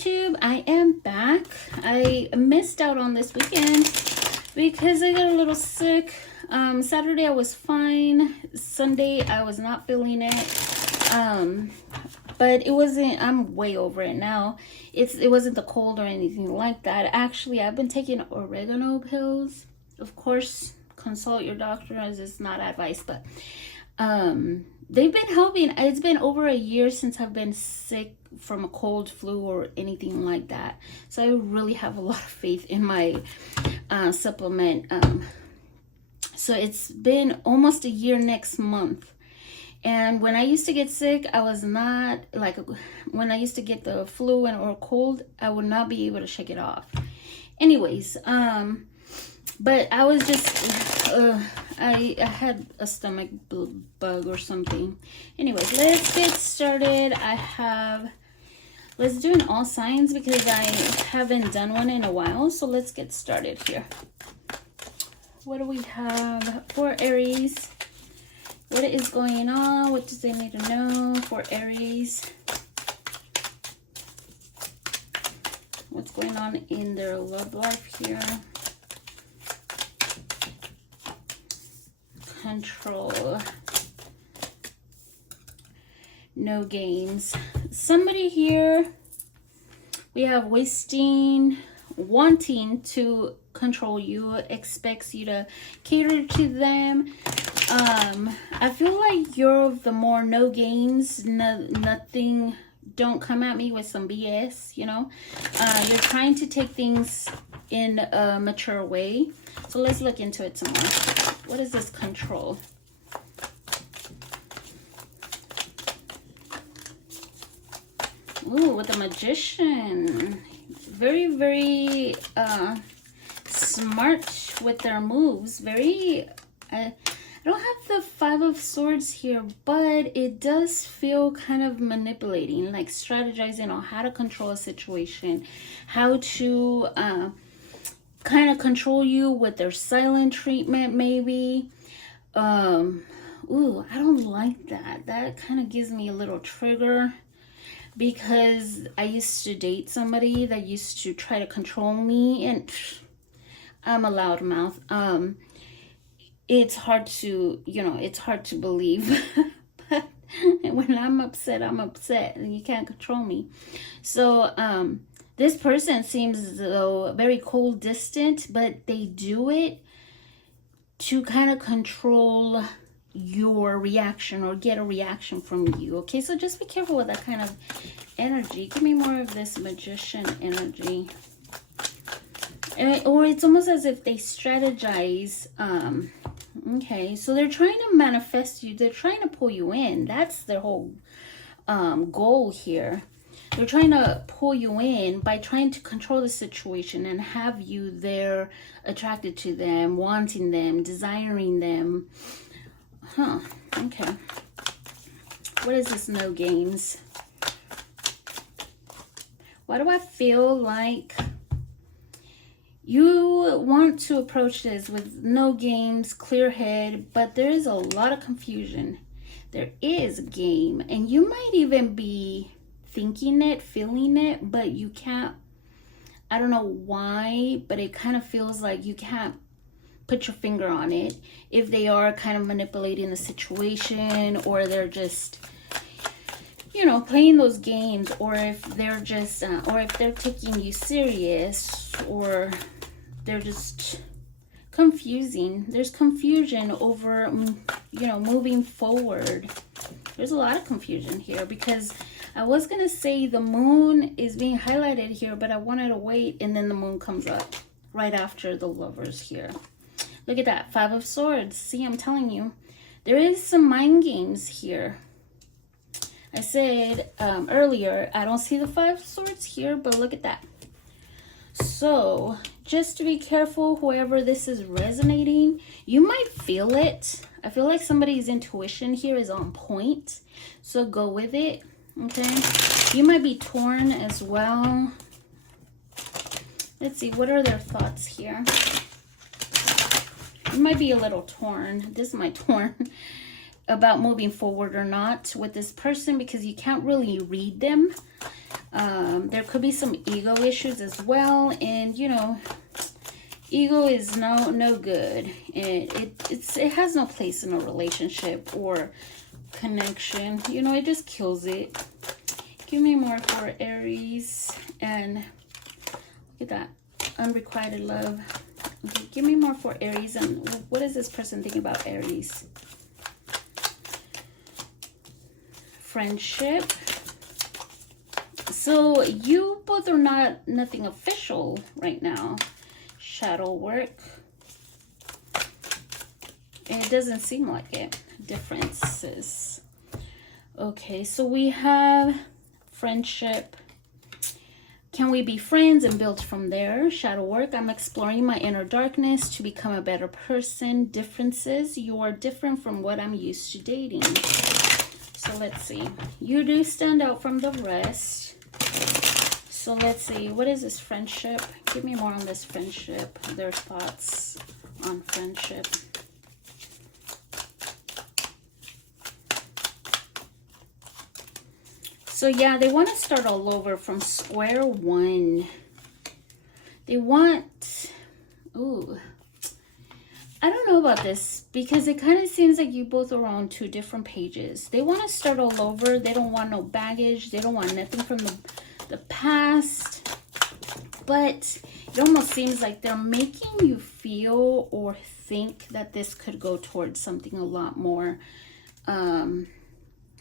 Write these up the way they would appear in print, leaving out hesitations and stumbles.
YouTube, I am back. I missed out on this weekend because I got a little sick. Saturday I was fine. Sunday I was not feeling it. But it wasn't, I'm way over it now. It wasn't the cold or anything like that. Actually, I've been taking oregano pills. Of course, consult your doctor, as it's not advice, but they've been helping. It's been over a year since I've been sick from a cold, flu, or anything like that. So I really have a lot of faith in my supplement. So it's been almost a year next month. And when I used to get sick, I was not, like, when I used to get the flu or cold, I would not be able to shake it off. Anyways, but I was just, I had a stomach bug or something. Anyways, let's get started. Let's do an all signs because I haven't done one in a while. So let's get started here. What do we have for Aries? What is going on? What does they need to know for Aries? What's going on in their love life here? Control. No games. Somebody here, we have wanting to control you, expects you to cater to them. I feel like you're the more no games, nothing, don't come at me with some BS, you know. You're trying to take things in a mature way. So let's look into it some more. What is this control? Ooh, with the Magician. Very, very smart with their moves. Very... I don't have the Five of Swords here, but it does feel kind of manipulating, like strategizing on how to control a situation, how to kind of control you with their silent treatment, maybe. Ooh, I don't like that. That kind of gives me a little trigger because I used to date somebody that used to try to control me, and I'm a loudmouth. It's hard to, you know, it's hard to believe. But when I'm upset, and you can't control me. So this person seems as though very cold, distant, but they do it to kind of control your reaction or get a reaction from you. Okay, so just be careful with that kind of energy. Give me more of this Magician energy. Or it's almost as if they strategize. Okay, so they're trying to manifest you. They're trying to pull you in. That's their whole goal here. They're trying to pull you in by trying to control the situation and have you there, attracted to them, wanting them, desiring them. Huh, okay. What is this no games? Why do I feel like you want to approach this with no games, clear head, but there is a lot of confusion. There is a game, and you might even be thinking it, feeling it, but you can't. I don't know why, but it kind of feels like you can't put your finger on it. If they are kind of manipulating the situation, or they're just, you know, playing those games, or if they're just, or if they're taking you serious, or they're just confusing. There's confusion over, you know, moving forward. There's a lot of confusion here because I was going to say the moon is being highlighted here, but I wanted to wait, and then the moon comes up right after the Lovers here. Look at that, Five of Swords. See, I'm telling you, there is some mind games here. I said earlier, I don't see the Five of Swords here, but look at that. So just to be careful, whoever this is resonating, you might feel it. I feel like somebody's intuition here is on point. So go with it, okay? You might be torn as well. Let's see, what are their thoughts here? You might be a little torn. This might torn about moving forward or not with this person because you can't really read them. There could be some ego issues as well. And, you know, ego is no good. It has no place in a relationship or connection. You know, it just kills it. Give me more for Aries. And look at that. Unrequited love. Okay, give me more for Aries. And what is this person thinking about Aries? Friendship. So you both are nothing official right now. Shadow work. And it doesn't seem like it. Differences. Okay, so we have friendship. Can we be friends and build from there? Shadow work. I'm exploring my inner darkness to become a better person. Differences. You are different from what I'm used to dating. So let's see. You do stand out from the rest. So let's see. What is this friendship? Give me more on this friendship. Their thoughts on friendship. So yeah, they want to start all over from square one. They want... Ooh. I don't know about this because it kind of seems like you both are on two different pages. They want to start all over. They don't want no baggage. They don't want nothing from the past. But it almost seems like they're making you feel or think that this could go towards something a lot more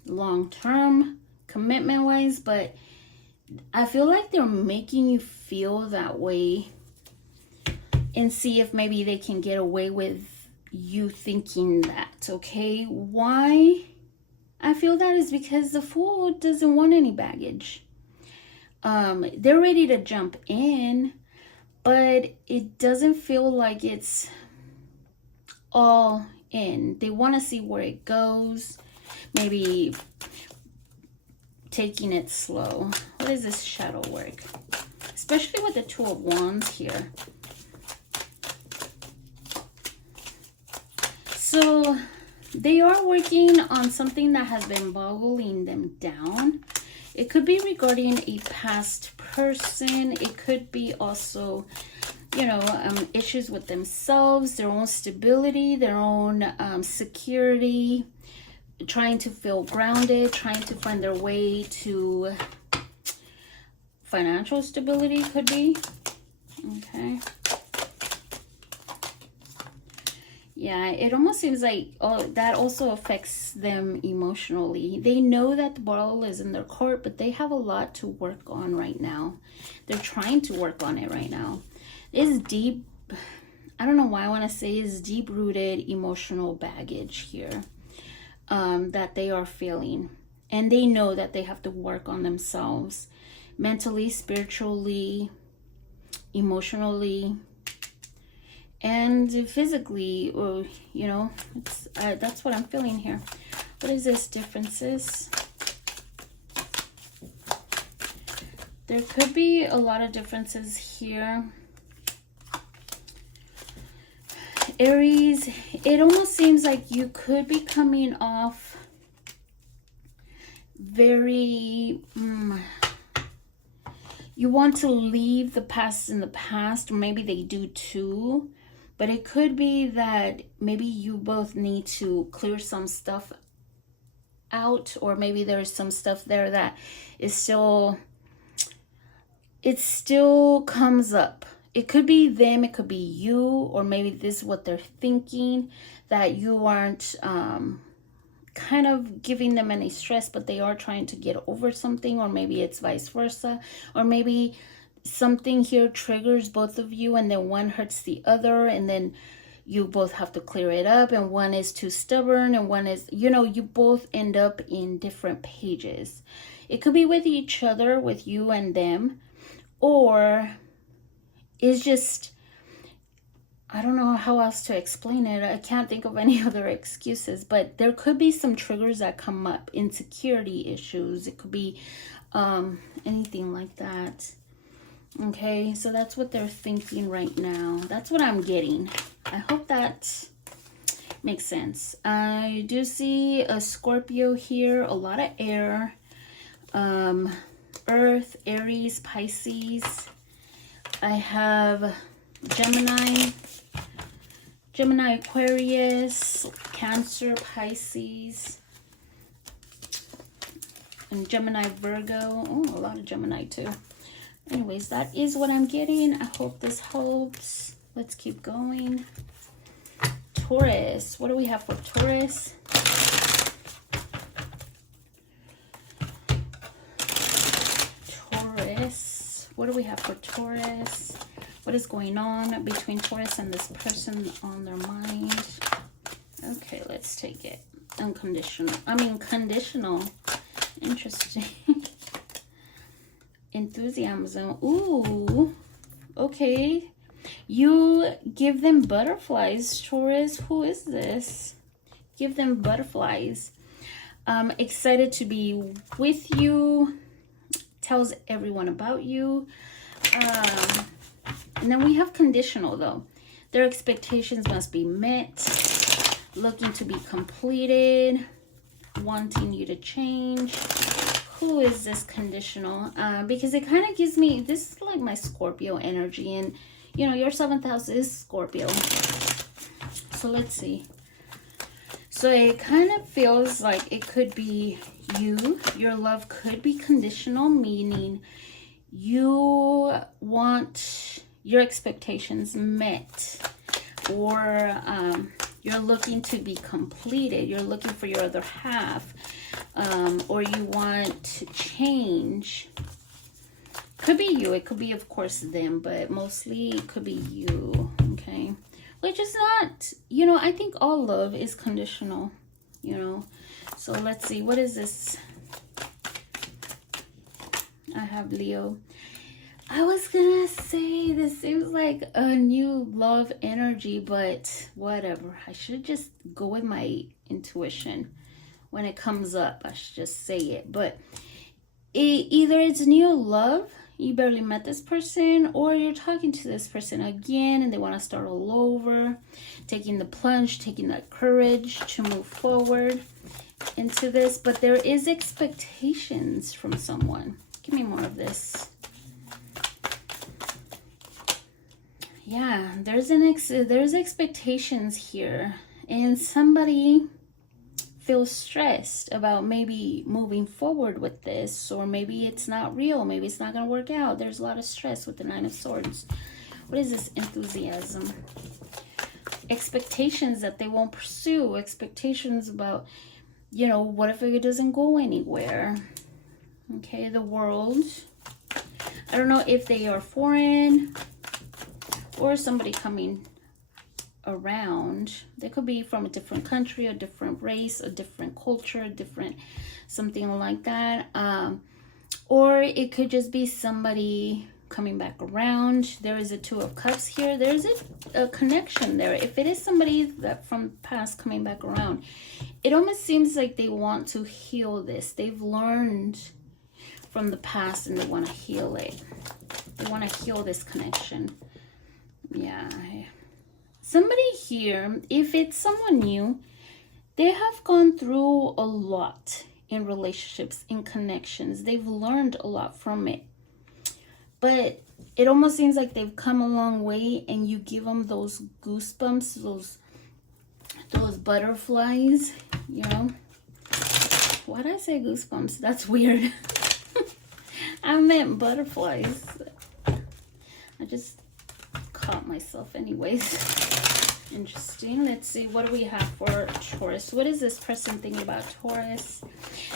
long-term, commitment-wise. But I feel like they're making you feel that way. And see if maybe they can get away with you thinking that, okay? Why I feel that is because the Fool doesn't want any baggage. They're ready to jump in, but it doesn't feel like it's all in. They want to see where it goes. Maybe taking it slow. What is this shadow work? Especially with the Two of Wands here. So they are working on something that has been boggling them down. It could be regarding a past person. It could be also, you know, issues with themselves, their own stability, their own security, trying to feel grounded, trying to find their way to financial stability could be. Okay. Yeah, it almost seems like that also affects them emotionally. They know that the ball is in their court, but they have a lot to work on right now. They're trying to work on it right now. It's deep, I don't know why I want to say it's deep-rooted emotional baggage here that they are feeling. And they know that they have to work on themselves mentally, spiritually, emotionally, and physically, or you know, that's what I'm feeling here. What is this? Differences. There could be a lot of differences here. Aries, it almost seems like you could be coming off very you want to leave the past in the past, or maybe they do too. But it could be that maybe you both need to clear some stuff out, or maybe there's some stuff there that is still, it still comes up. It could be them, it could be you, or maybe this is what they're thinking, that you aren't kind of giving them any stress, but they are trying to get over something, or maybe it's vice versa, or maybe something here triggers both of you and then one hurts the other, and then you both have to clear it up, and one is too stubborn and one is, you know, you both end up in different pages. It could be with each other, with you and them, or it's just, I don't know how else to explain it. I can't think of any other excuses, but there could be some triggers that come up, insecurity issues. It could be anything like that. Okay, so that's what they're thinking right now. That's what I'm getting. I hope that makes sense. I do see a Scorpio here, a lot of air, Earth, Aries, Pisces. I have Gemini, Aquarius, Cancer, Pisces, and Gemini, Virgo. Oh, a lot of Gemini too. Anyways, that is what I'm getting. I hope this helps. Let's keep going. Taurus. What do we have for Taurus? What do we have for Taurus? What is going on between Taurus and this person on their mind? Okay, let's take it. Unconditional. I mean, conditional. Interesting. Enthusiasm. Ooh. Okay. You give them butterflies, Taurus. Who is this? Give them butterflies. Excited to be with you. Tells everyone about you. And then we have conditional, though. Their expectations must be met. Looking to be completed. Wanting you to change. Who is this conditional? Because it kind of gives me, this is like my Scorpio energy. And, you know, your 7th house is Scorpio. So let's see. So it kind of feels like it could be you. Your love could be conditional, meaning you want your expectations met, or you're looking to be completed. You're looking for your other half, or you want to change. Could be you. It could be, of course, them, but mostly it could be you. Okay. Which is not, you know, I think all love is conditional, you know. So let's see, what is this? I have Leo. I was gonna say this seems like a new love energy, but whatever. I should just go with my intuition when it comes up. I should just say it. But either it's new love, you barely met this person, or you're talking to this person again and they want to start all over, taking the plunge, taking that courage to move forward into this. But there is expectations from someone. Give me more of this. Yeah, there's expectations here, and somebody feels stressed about maybe moving forward with this, or maybe it's not real, maybe it's not going to work out. There's a lot of stress with the 9 of Swords. What is this? Enthusiasm. Expectations that they won't pursue, expectations about, you know, what if it doesn't go anywhere? Okay, the World. I don't know if they are foreign or somebody coming around. They could be from a different country, a different race, a different culture, different something like that. Or it could just be somebody coming back around. There is a 2 of Cups here. There's a connection there. If it is somebody that from past coming back around, it almost seems like they want to heal this. They've learned from the past and they want to heal it. They want to heal this connection. Yeah. Somebody here, if it's someone new, they have gone through a lot in relationships, in connections. They've learned a lot from it. But it almost seems like they've come a long way, and you give them those goosebumps, those butterflies, you know. Why did I say goosebumps? That's weird. I meant butterflies. I just caught myself anyways. Interesting. Let's see, what do we have for Taurus? What is this person thinking about Taurus?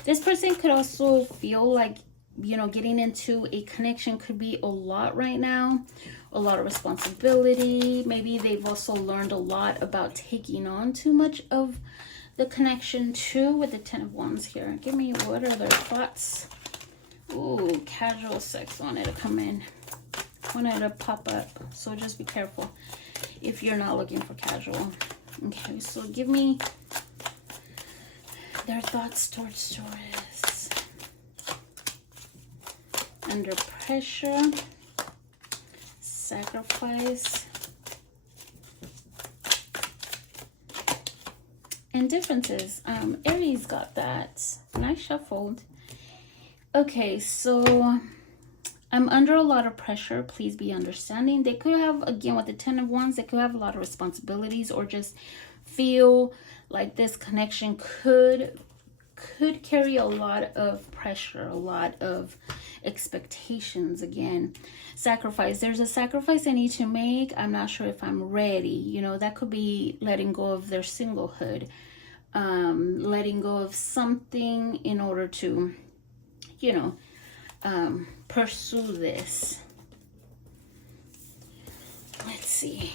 This person could also feel like, you know, getting into a connection could be a lot right now, a lot of responsibility. Maybe they've also learned a lot about taking on too much of the connection too, with the 10 of Wands here. Give me, what are their thoughts? Ooh, casual sex wanted to come in, wanted to pop up, so just be careful if you're not looking for casual. Okay, so give me their thoughts towards Taurus. Under pressure, sacrifice, and differences. Aries got that, and I shuffled. Okay, so I'm under a lot of pressure. Please be understanding. They could have, again, with the 10 of Wands, they could have a lot of responsibilities, or just feel like this connection could carry a lot of pressure, a lot of expectations. Again, sacrifice. There's a sacrifice I need to make. I'm not sure if I'm ready. You know, that could be letting go of their singlehood, letting go of something in order to, you know, pursue this. Let's see.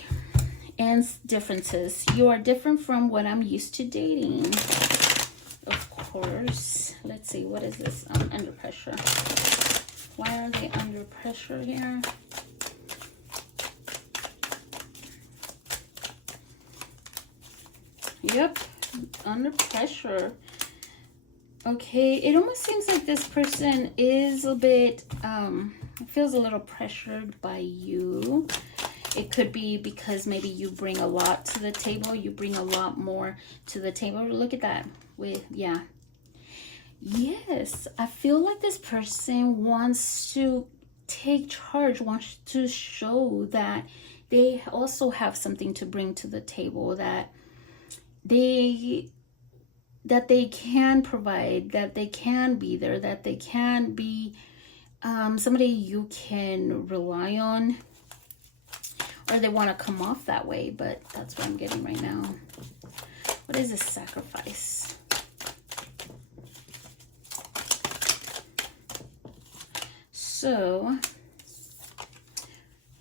And differences. You are different from what I'm used to dating. Of course. Let's see. What is this? Under pressure. Why are they under pressure here? Yep. Under pressure. Okay, it almost seems like this person is a bit, feels a little pressured by you. It could be because maybe you bring a lot to the table. You bring a lot more to the table. Look at that. Yeah. Yes, I feel like this person wants to take charge, wants to show that they also have something to bring to the table, that they can provide, that they can be there, that they can be somebody you can rely on, or they want to come off that way, but that's what I'm getting right now. What is this sacrifice? So,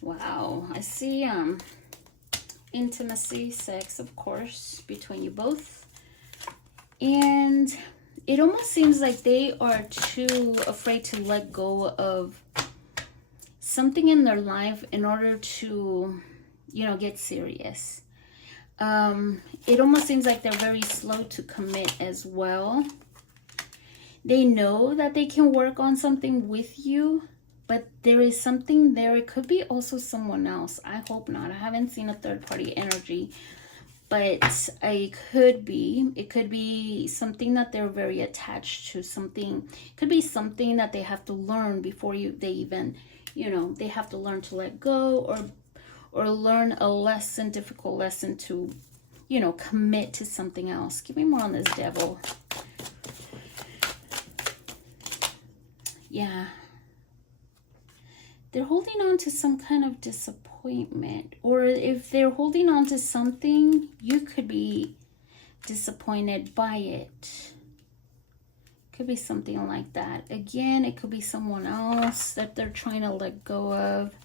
wow, I see intimacy, sex, of course, between you both. And it almost seems like they are too afraid to let go of something in their life in order to, you know, get serious. It almost seems like they're very slow to commit as well. They know that they can work on something with you, but there is something there. It could be also someone else. I hope not. I haven't seen a third party energy. But it could be something that they're very attached to, something, it could be something that they have to learn before they even, you know, they have to learn to let go, or learn a lesson, difficult lesson to, you know, commit to something else. Give me more on this Devil. Yeah. They're holding on to some kind of disappointment, or if they're holding on to something, you could be disappointed by it. Could be something like that. Again, it could be someone else that they're trying to let go of.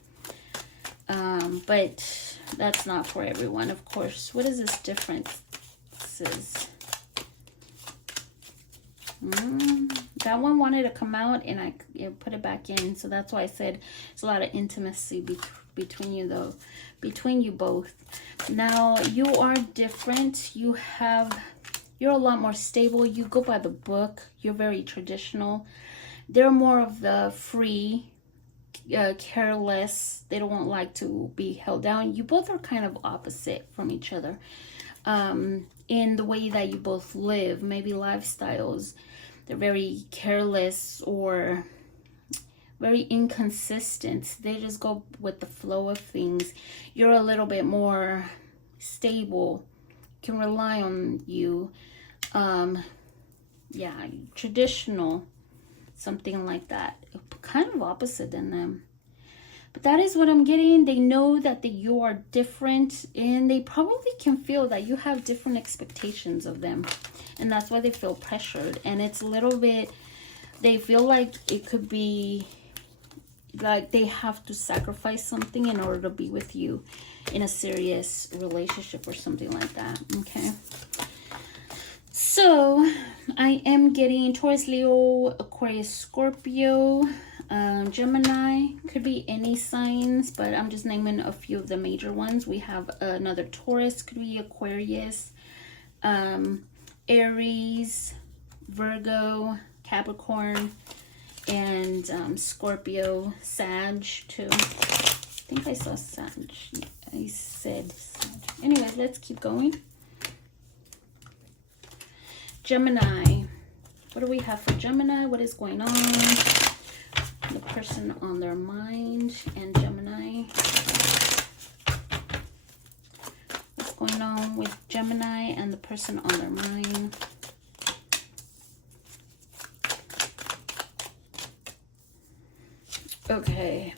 But that's not for everyone, of course. What is this differences? That one wanted to come out, and I put it back in. So that's why I said it's a lot of intimacy between you, though, between you both. Now you are different. You're a lot more stable. You go by the book. You're very traditional. They're more of the free, careless. They don't like to be held down. You both are kind of opposite from each other in the way that you both live, maybe lifestyles. They're very careless or very inconsistent. They just go with the flow of things. You're a little bit more stable, can rely on you. Yeah, traditional, something like that. Kind of opposite than them. But that is what I'm getting. They know that you are different, and they probably can feel that you have different expectations of them. And that's why they feel pressured. And it's a little bit, they feel like it could be like they have to sacrifice something in order to be with you in a serious relationship or something like that. Okay. So I am getting Taurus, Leo, Aquarius, Scorpio, Gemini. Could be any signs, but I'm just naming a few of the major ones. We have another Taurus, could be Aquarius, Aries, Virgo, Capricorn, and Scorpio, Sag too. I think I saw Sag. I said Sag. Anyway, let's keep going. Gemini. What do we have for Gemini? What is going on? The person on their mind and Gemini. What's going on with Gemini and the person on their mind? Okay.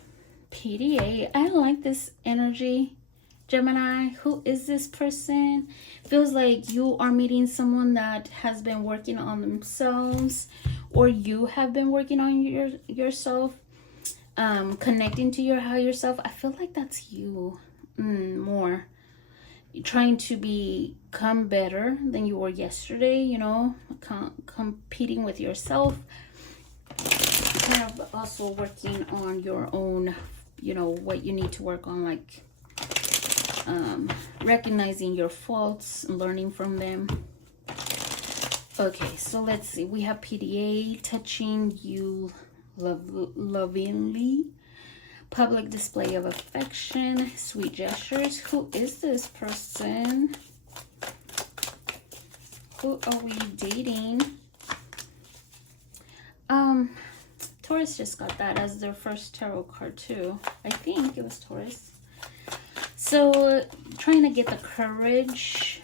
PDA. I like this energy. Gemini, who is this person? Feels like you are meeting someone that has been working on themselves, or you have been working on yourself, connecting to your higher self. I feel like that's you more. Trying to become better than you were yesterday, you know, competing with yourself. Kind of also working on your own, you know, what you need to work on, like recognizing your faults and learning from them. Okay, so let's see. We have PDA, touching you lovingly, public display of affection, sweet gestures. Who is this person? Who are we dating? Taurus just got that as their first tarot card too. I think it was Taurus. So, trying to get the courage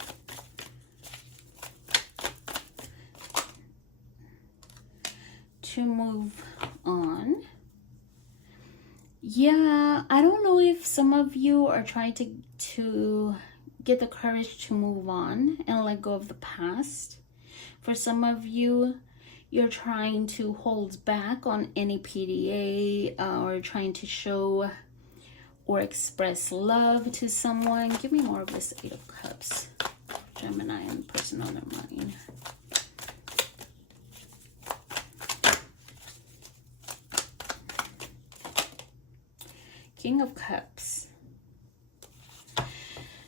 to move on. Yeah, I don't know if some of you are trying to get the courage to move on and let go of the past. For some of you, you're trying to hold back on any PDA or trying to show or express love to someone. Give me more of this Eight of Cups. Gemini and the person on their mind. King of Cups.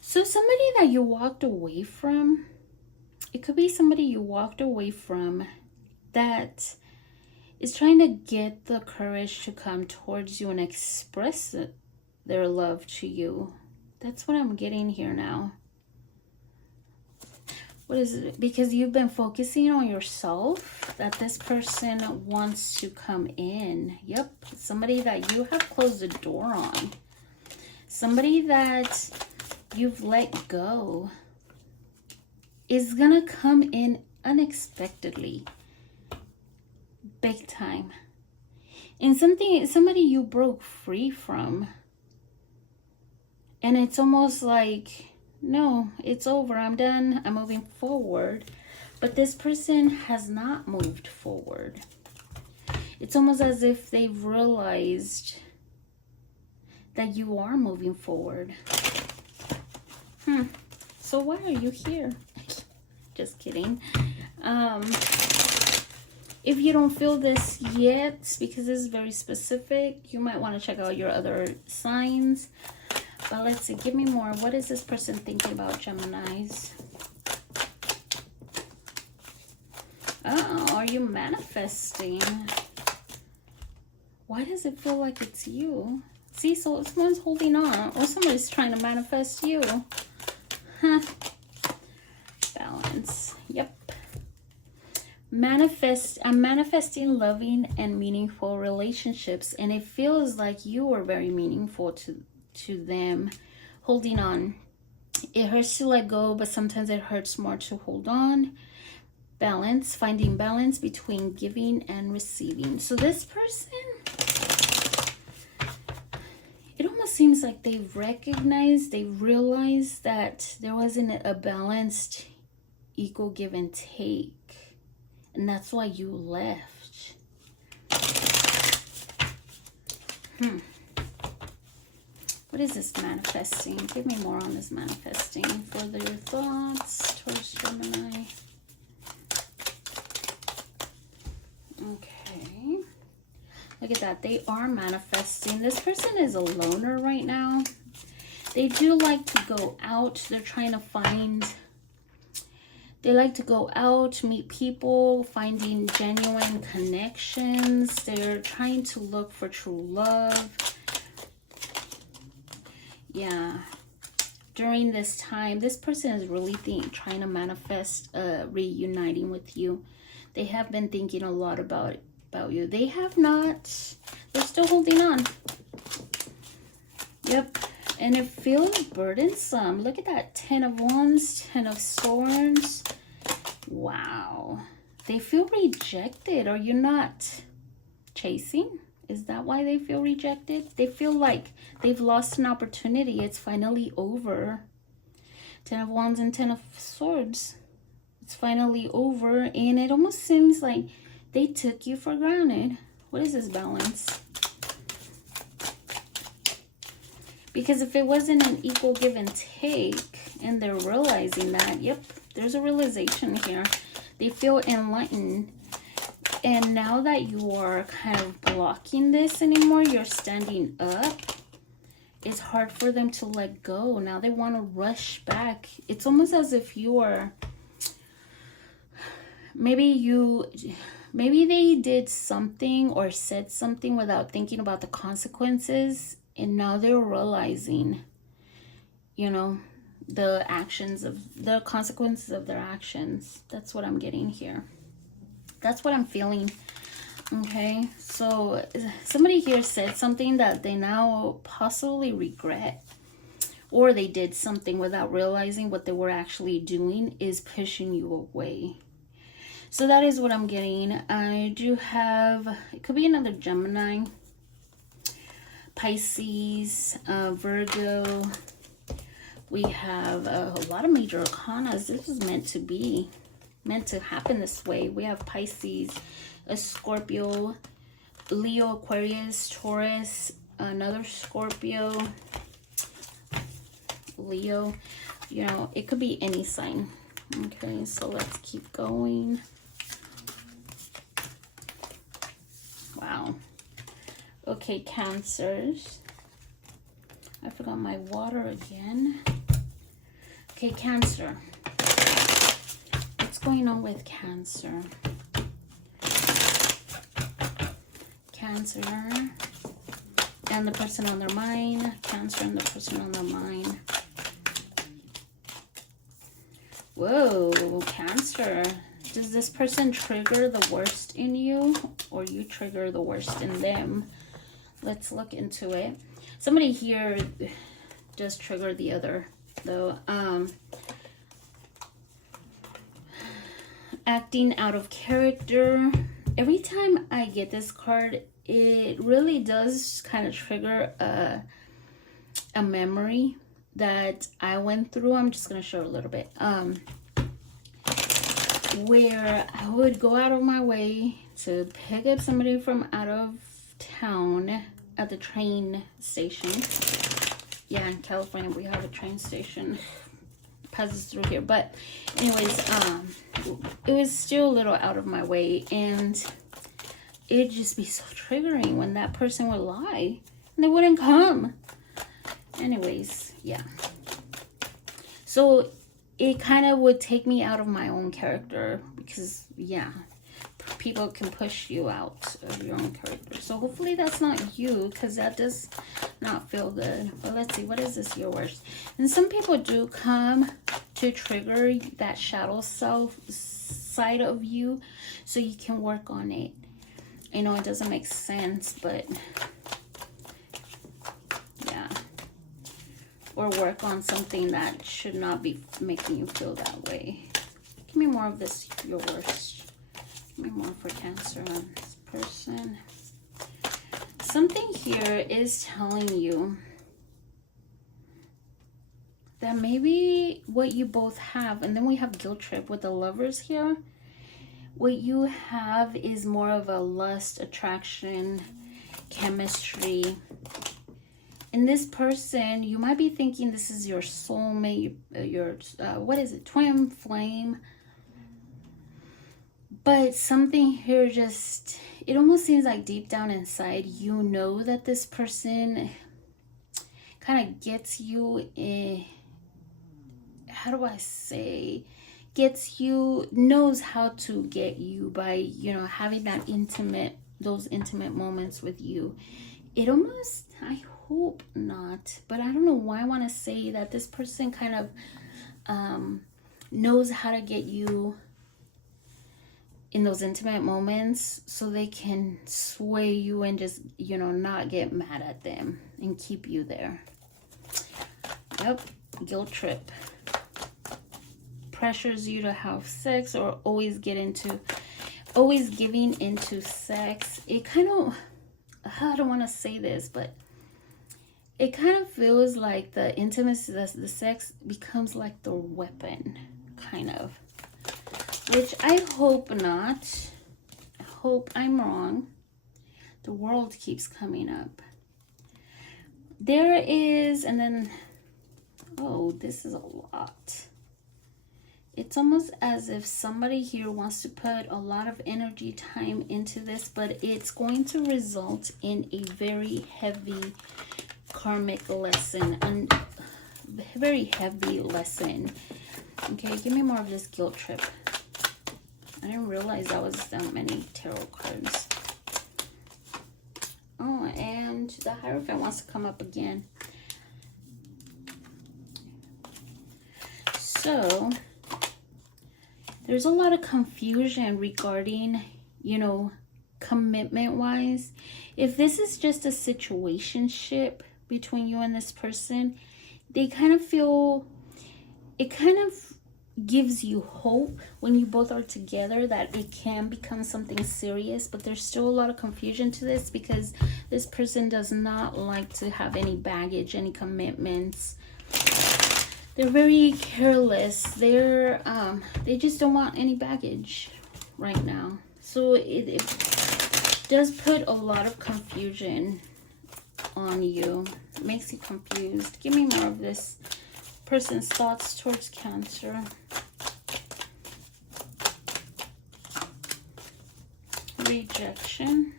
So somebody that you walked away from, it could be somebody you walked away from that is trying to get the courage to come towards you and express their love to you. That's what I'm getting here now. What is it? Because you've been focusing on yourself, that this person wants to come in. Yep, somebody that you have closed the door on. Somebody that you've let go is gonna come in unexpectedly. Big time. And somebody you broke free from. And it's almost like, no, it's over. I'm done. I'm moving forward. But this person has not moved forward. It's almost as if they've realized that you are moving forward. So why are you here? Just kidding. If you don't feel this yet, because this is very specific, you might want to check out your other signs. But let's see, give me more. What is this person thinking about, Geminis? Oh, are you manifesting? Why does it feel like it's you? See, so someone's holding on, or somebody's trying to manifest you. Balance. Yep. I'm manifesting loving and meaningful relationships, and it feels like you are very meaningful to them. Holding on. It hurts to let go, but sometimes it hurts more to hold on. Balance. Finding balance between giving and receiving. So this person, it almost seems like they realized that there wasn't a balanced, equal give and take. And that's why you left. What is this manifesting? Give me more on this manifesting. Further your thoughts towards Gemini. Okay. Look at that. They are manifesting. This person is a loner right now. They do like to go out. They're trying to find... They like to go out, meet people, finding genuine connections. They're trying to look for true love. Yeah. during this time, this person is really trying to manifest reuniting with you. They have been thinking a lot about you. They have not. They're still holding on. Yep. And it feels burdensome. Look at that. 10 of Wands, 10 of Swords. Wow. They feel rejected. Are you not chasing? Is that why they feel rejected? They feel like they've lost an opportunity. It's finally over. 10 of Wands and 10 of Swords. It's finally over. And it almost seems like they took you for granted. What is this balance? Because if it wasn't an equal give and take, and they're realizing that, yep, there's a realization here. They feel enlightened. And now that you are kind of blocking this anymore, you're standing up. It's hard for them to let go. Now they want to rush back. It's almost as if you are, maybe they did something or said something without thinking about the consequences. And now they're realizing, you know, the consequences of their actions. That's what I'm getting here. That's what I'm feeling. Okay, so somebody here said something that they now possibly regret, or they did something without realizing what they were actually doing is pushing you away. So that is what I'm getting. I do have, it could be another Gemini, Pisces, Virgo. We have a lot of major arcanas. This is meant to be, meant to happen this way. We have Pisces, a Scorpio, Leo, Aquarius, Taurus, another Scorpio, Leo. You know, it could be any sign. Okay, so let's keep going. Wow. Okay, Cancers. I forgot my water again. Okay, Cancer. What's going on with Cancer? Cancer and the person on their mind. Cancer and the person on their mind. Whoa, Cancer. Does this person trigger the worst in you, or you trigger the worst in them? Let's look into it. Somebody here does trigger the other, though. Acting out of character. Every time I get this card, it really does kind of trigger a memory that I went through. I'm just going to show a little bit. Where I would go out of my way to pick up somebody from out of town at the train station. Yeah, in California we have a train station, passes through here. But anyways, it was still a little out of my way, and it'd just be so triggering when that person would lie and they wouldn't come. Anyways, yeah. So it kind of would take me out of my own character, because yeah, people can push you out of your own character. So hopefully that's not you, because that does not feel good. But let's see, what is this, your worst? And some people do come to trigger that shadow self side of you, so you can work on it. I know it doesn't make sense, but yeah. Or work on something that should not be making you feel that way. Give me more of this, your worst. Give me more for Cancer on this person. Something here is telling you that maybe what you both have, and then we have guilt trip with the Lovers here. What you have is more of a lust, attraction, chemistry. In this person, you might be thinking this is your soulmate, your, what is it, twin flame. But something here just, it almost seems like deep down inside, you know that this person kind of gets you in, how do I say, gets you, knows how to get you by, you know, having that intimate, those intimate moments with you. It almost, I hope not. But I don't know why I want to say that this person kind of knows how to get you in those intimate moments so they can sway you and just, you know, not get mad at them and keep you there. Yep, guilt trip. Pressures you to have sex or always giving into sex. It kind of, I don't want to say this, but it kind of feels like the intimacy, the sex becomes like the weapon, kind of. Which I hope not. I hope I'm wrong. The world keeps coming up. There is, and then, oh, this is a lot. It's almost as if somebody here wants to put a lot of energy, time into this, but it's going to result in a very heavy karmic lesson, and very heavy lesson. Okay, give me more of this guilt trip. I didn't realize that was that many tarot cards. Oh, and the Hierophant wants to come up again. So, there's a lot of confusion regarding, you know, commitment-wise. If this is just a situationship between you and this person, they kind of feel, it kind of gives you hope when you both are together that it can become something serious, but there's still a lot of confusion to this because this person does not like to have any baggage, any commitments. They're very careless. They just don't want any baggage right now. So it does put a lot of confusion on you. It makes you confused. Give me more of this person's thoughts towards Cancer. Rejection.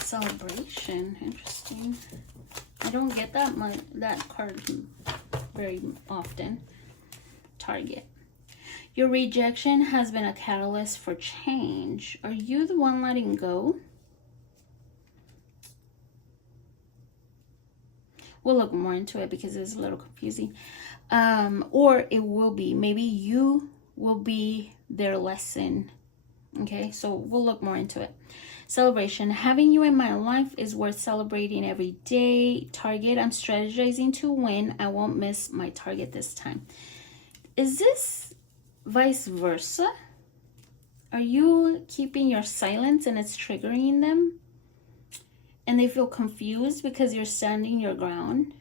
Celebration. Interesting. I don't get that card very often. Target. Your rejection has been a catalyst for change. Are you the one letting go? We'll look more into it because it's a little confusing. Or it will be. Maybe you will be their lesson. Okay, so we'll look more into it. Celebration. Having you in my life is worth celebrating every day. Target. I'm strategizing to win. I won't miss my target this time. Is this vice versa? Are you keeping your silence and it's triggering them? And they feel confused because you're standing your ground?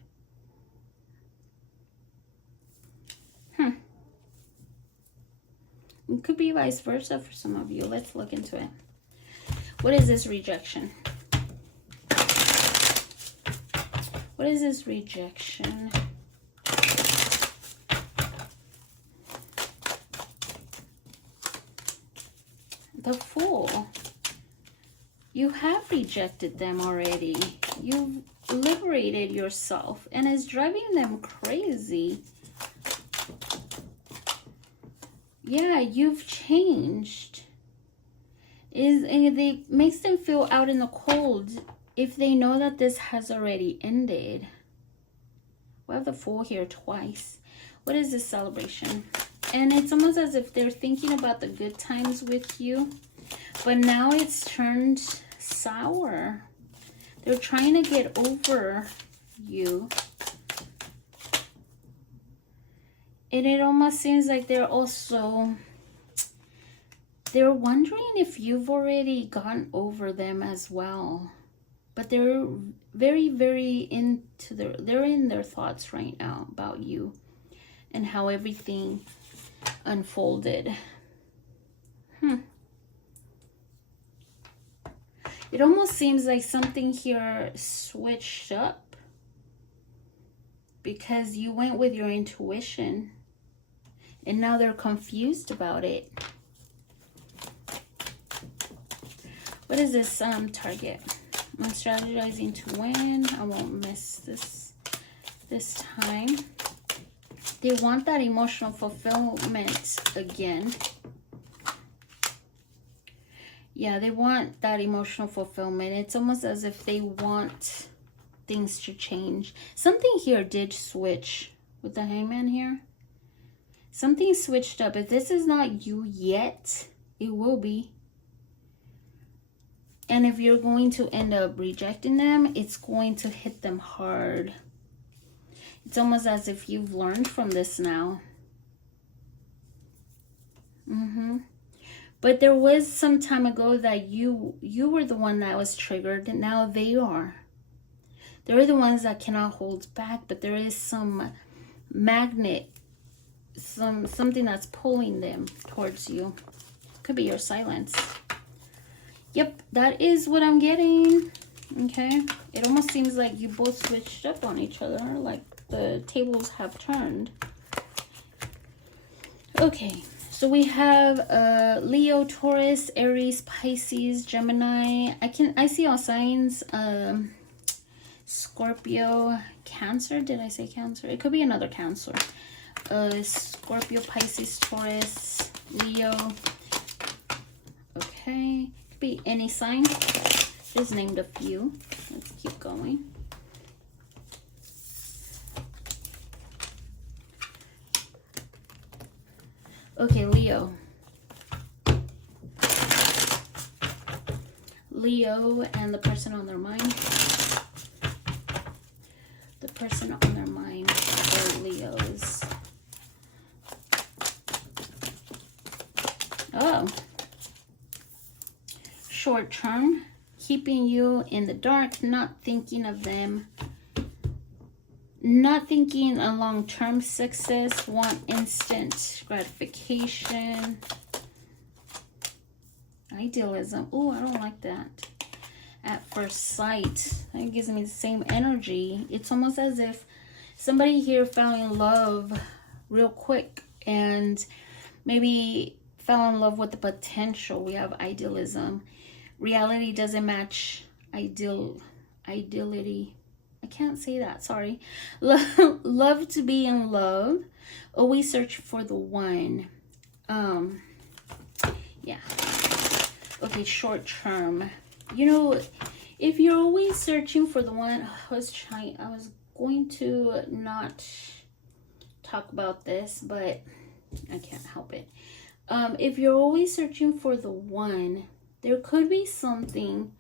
It could be vice versa for some of you. Let's look into it. What is this rejection? What is this rejection? The Fool. You have rejected them already. You've liberated yourself and it's driving them crazy. Yeah, you've changed. And it makes them feel out in the cold if they know that this has already ended. We have the Fool here twice. What is this celebration? And it's almost as if they're thinking about the good times with you, but now it's turned sour. They're trying to get over you. And it almost seems like they're wondering if you've already gone over them as well. But they're very, very they're in their thoughts right now about you and how everything unfolded. It almost seems like something here switched up because you went with your intuition and now they're confused about it. What is this target? I'm strategizing to win. I won't miss this time. They want that emotional fulfillment again. Yeah, they want that emotional fulfillment. It's almost as if they want things to change. Something here did switch with the Hangman here. Something switched up. If this is not you yet, it will be. And if you're going to end up rejecting them, it's going to hit them hard. It's almost as if you've learned from this now. But there was some time ago that you were the one that was triggered, and now they are. They're the ones that cannot hold back, but there is some magnet, something that's pulling them towards you. Could be your silence. Yep, that is what I'm getting. Okay, it almost seems like you both switched up on each other, like the tables have turned. Okay, so we have Leo, Taurus, Aries, Pisces, Gemini. I see all signs. Scorpio, Cancer. Did I say Cancer? It could be another Cancer. Scorpio, Pisces, Taurus, Leo. Okay, could be any sign. Just named a few. Let's keep going. Okay, Leo. Leo and the person on their mind. The person on their mind are Leos. Oh. Short term. Keeping you in the dark, not thinking of them. Not thinking a long-term success, want instant gratification. Idealism. Oh, I don't like that. At first sight. That gives me the same energy. It's almost as if somebody here fell in love real quick and maybe fell in love with the potential. We have idealism. Reality doesn't match ideality. I can't say that, sorry. Love to be in love. Always search for the one. Yeah. Okay, short term. You know, if you're always searching for the one, I was going to not talk about this, but I can't help it. If you're always searching for the one, there could be something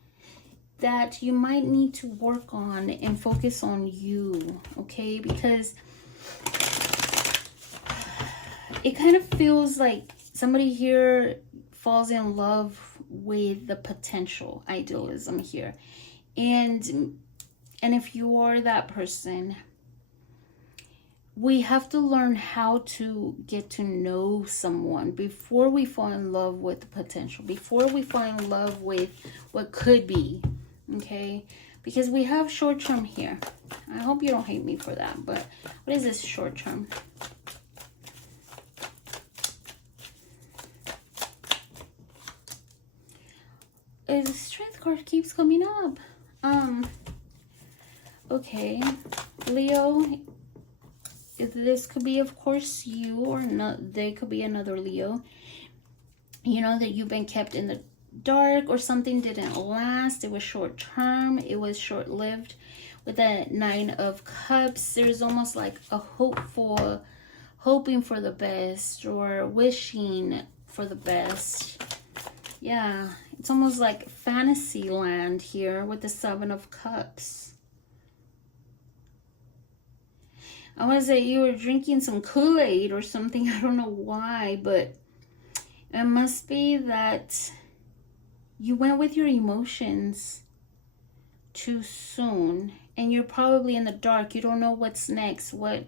that you might need to work on and focus on you, okay? Because it kind of feels like somebody here falls in love with the potential, idealism here. And if you are that person, we have to learn how to get to know someone before we fall in love with the potential, before we fall in love with what could be, okay? Because we have short term here. I hope you don't hate me for that, but what is this short term? The strength card keeps coming up. Okay, Leo. This could be, of course, you, or not. They could be another Leo. You know that you've been kept in the dark, or something didn't last. It was short term. It was short lived. With the 9 of Cups, there's almost like a hoping for the best, or wishing for the best. Yeah, it's almost like fantasy land here with the 7 of Cups. I want to say you were drinking some Kool-Aid or something. I don't know why, but it must be that you went with your emotions too soon, and you're probably in the dark. You don't know what's next. Why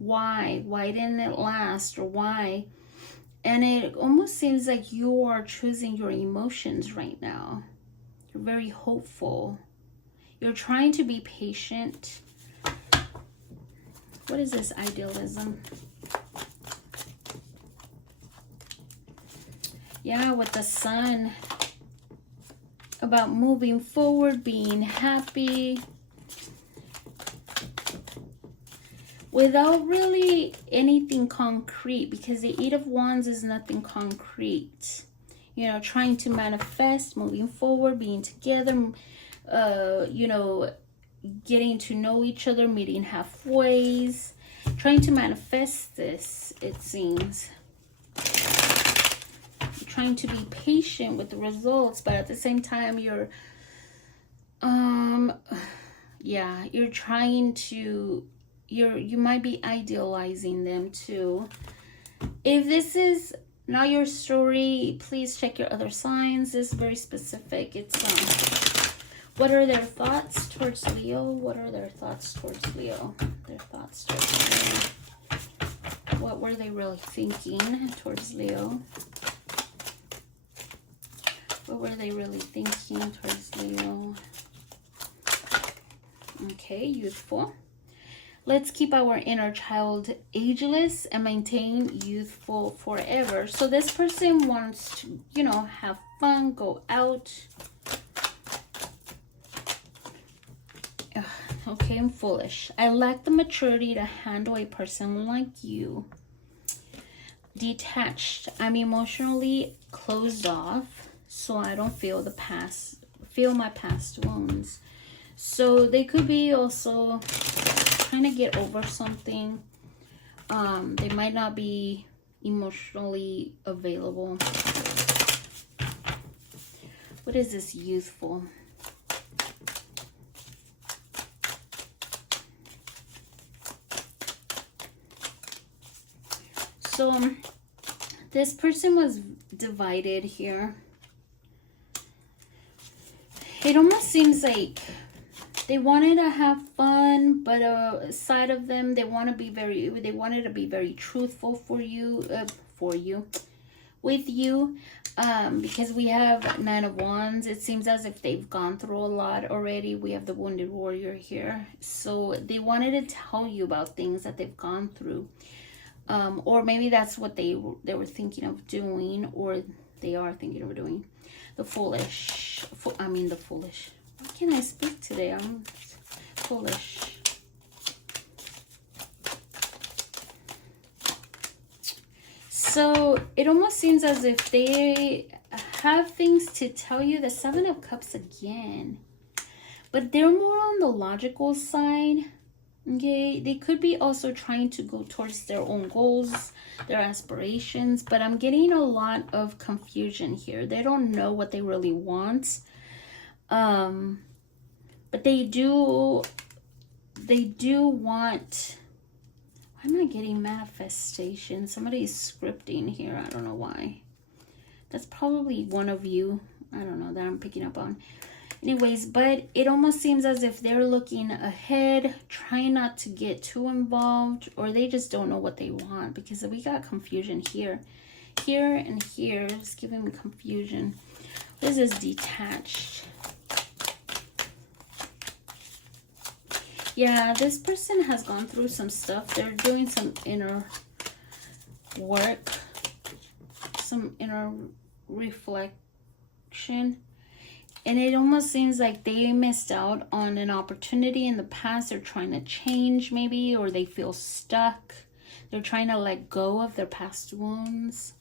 didn't it last, or why? And it almost seems like you are choosing your emotions right now. You're very hopeful. You're trying to be patient. What is this idealism? Yeah, with the Sun. About moving forward, being happy. Without really anything concrete, because the 8 of Wands is nothing concrete. You know, trying to manifest, moving forward, being together, you know, getting to know each other, meeting halfway, trying to manifest this, it seems. You're trying to be patient with the results, but at the same time, you're you're trying to, you might be idealizing them too. If this is not your story, please check your other signs. This is very specific. It's what are their thoughts towards Leo? What are their thoughts towards Leo? Their thoughts towards Leo. What were they really thinking towards Leo? What were they really thinking towards Leo? Okay, youthful. Let's keep our inner child ageless and maintain youthful forever. So this person wants to, you know, have fun, go out. Ugh, okay, I'm foolish. I lack the maturity to handle a person like you. Detached. I'm emotionally closed off, so I don't feel my past wounds. So they could be also trying to get over something. They might not be emotionally available. What is this youthful? So this person was divided here. It almost seems like they wanted to have fun, but a side of them, they wanted to be very truthful with you, because we have Nine of Wands. It seems as if they've gone through a lot already. We have the Wounded Warrior here, so they wanted to tell you about things that they've gone through, or maybe that's what they were thinking of doing, or they are thinking of doing. The foolish. Why can't I speak today? I'm foolish. So it almost seems as if they have things to tell you. The Seven of Cups again. But they're more on the logical side. Okay, they could be also trying to go towards their own goals, their aspirations. But I'm getting a lot of confusion here. They don't know what they really want. But they do want, why am I getting manifestation? Somebody's scripting here. I don't know why. That's probably one of you. I don't know, that I'm picking up on. Anyways, but it almost seems as if they're looking ahead, trying not to get too involved, or they just don't know what they want, because we got confusion here. Here and here. It's giving me confusion. What is this? Detached. Yeah, this person has gone through some stuff. They're doing some inner work, some inner reflection. And it almost seems like they missed out on an opportunity in the past. They're trying to change maybe, or they feel stuck. They're trying to let go of their past wounds.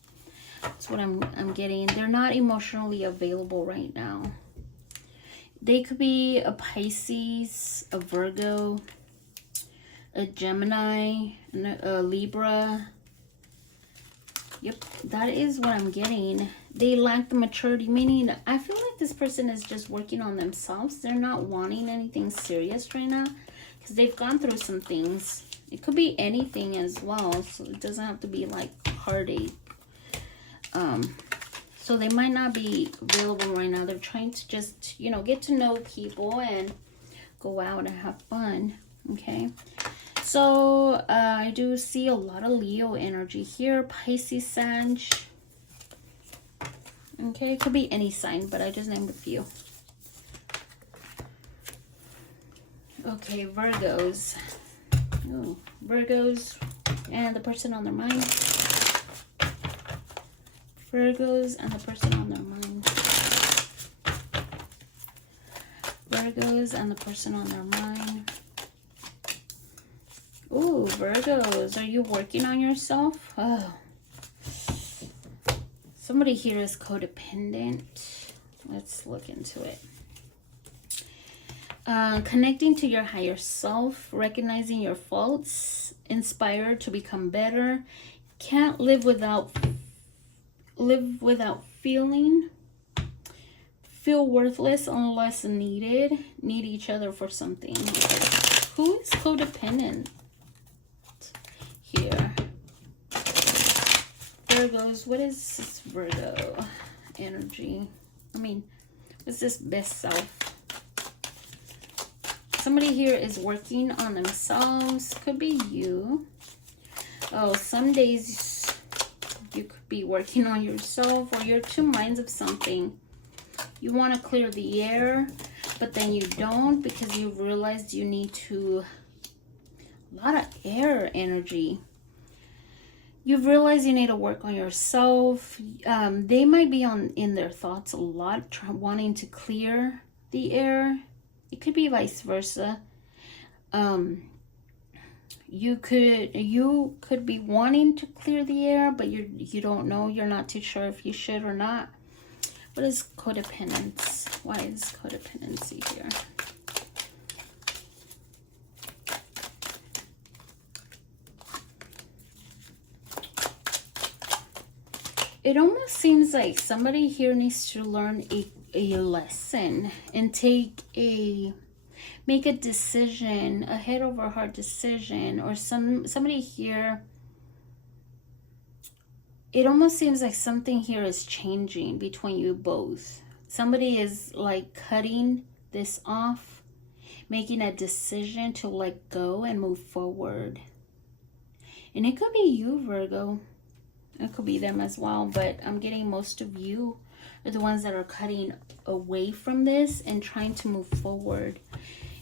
That's what I'm getting. They're not emotionally available right now. They could be a Pisces, a Virgo, a Gemini, a Libra. Yep, that is what I'm getting. They lack the maturity, meaning I feel like this person is just working on themselves. They're not wanting anything serious right now because they've gone through some things. It could be anything as well, so it doesn't have to be like heartache. So they might not be available right now. They're trying to just, you know, get to know people and go out and have fun. Okay. So I do see a lot of Leo energy here. Pisces, Sag. Okay. It could be any sign, but I just named a few. Okay. Virgos. Oh, Virgos and the person on their mind. Virgos and the person on their mind. Virgos and the person on their mind. Ooh, Virgos, are you working on yourself? Oh. Somebody here is codependent. Let's look into it. Connecting to your higher self, recognizing your faults, inspired to become better. Can't live without feeling. Feel worthless unless needed. Need each other for something. Who is codependent here? Virgos, what is this Virgo energy? I mean, what's this best self? Somebody here is working on themselves. Could be you. Oh, some days you could be working on yourself, or you're two minds of something. You want to clear the air, but then you don't because you've realized you need to... A lot of air energy. You've realized you need to work on yourself. They might be in their thoughts a lot, wanting to clear the air. It could be vice versa. You could be wanting to clear the air, but you don't know. You're not too sure if you should or not. What is codependence? Why is codependency here? It almost seems like somebody here needs to learn a lesson and make a decision, a head over heart decision, or somebody here. It almost seems like something here is changing between you both. Somebody is like cutting this off, making a decision to let go and move forward. And it could be you, Virgo. It could be them as well, but I'm getting most of you are the ones that are cutting away from this and trying to move forward.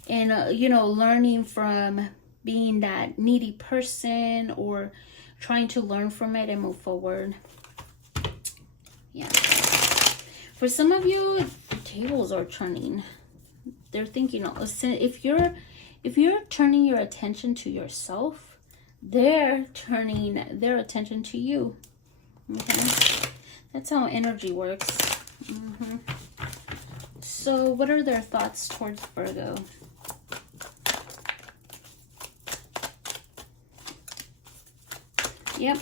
And, you know, learning from being that needy person, or trying to learn from it and move forward. Yeah. For some of you, the tables are turning. They're thinking, if you're turning your attention to yourself, they're turning their attention to you. Okay. That's how energy works. So what are their thoughts towards Virgo? Yep.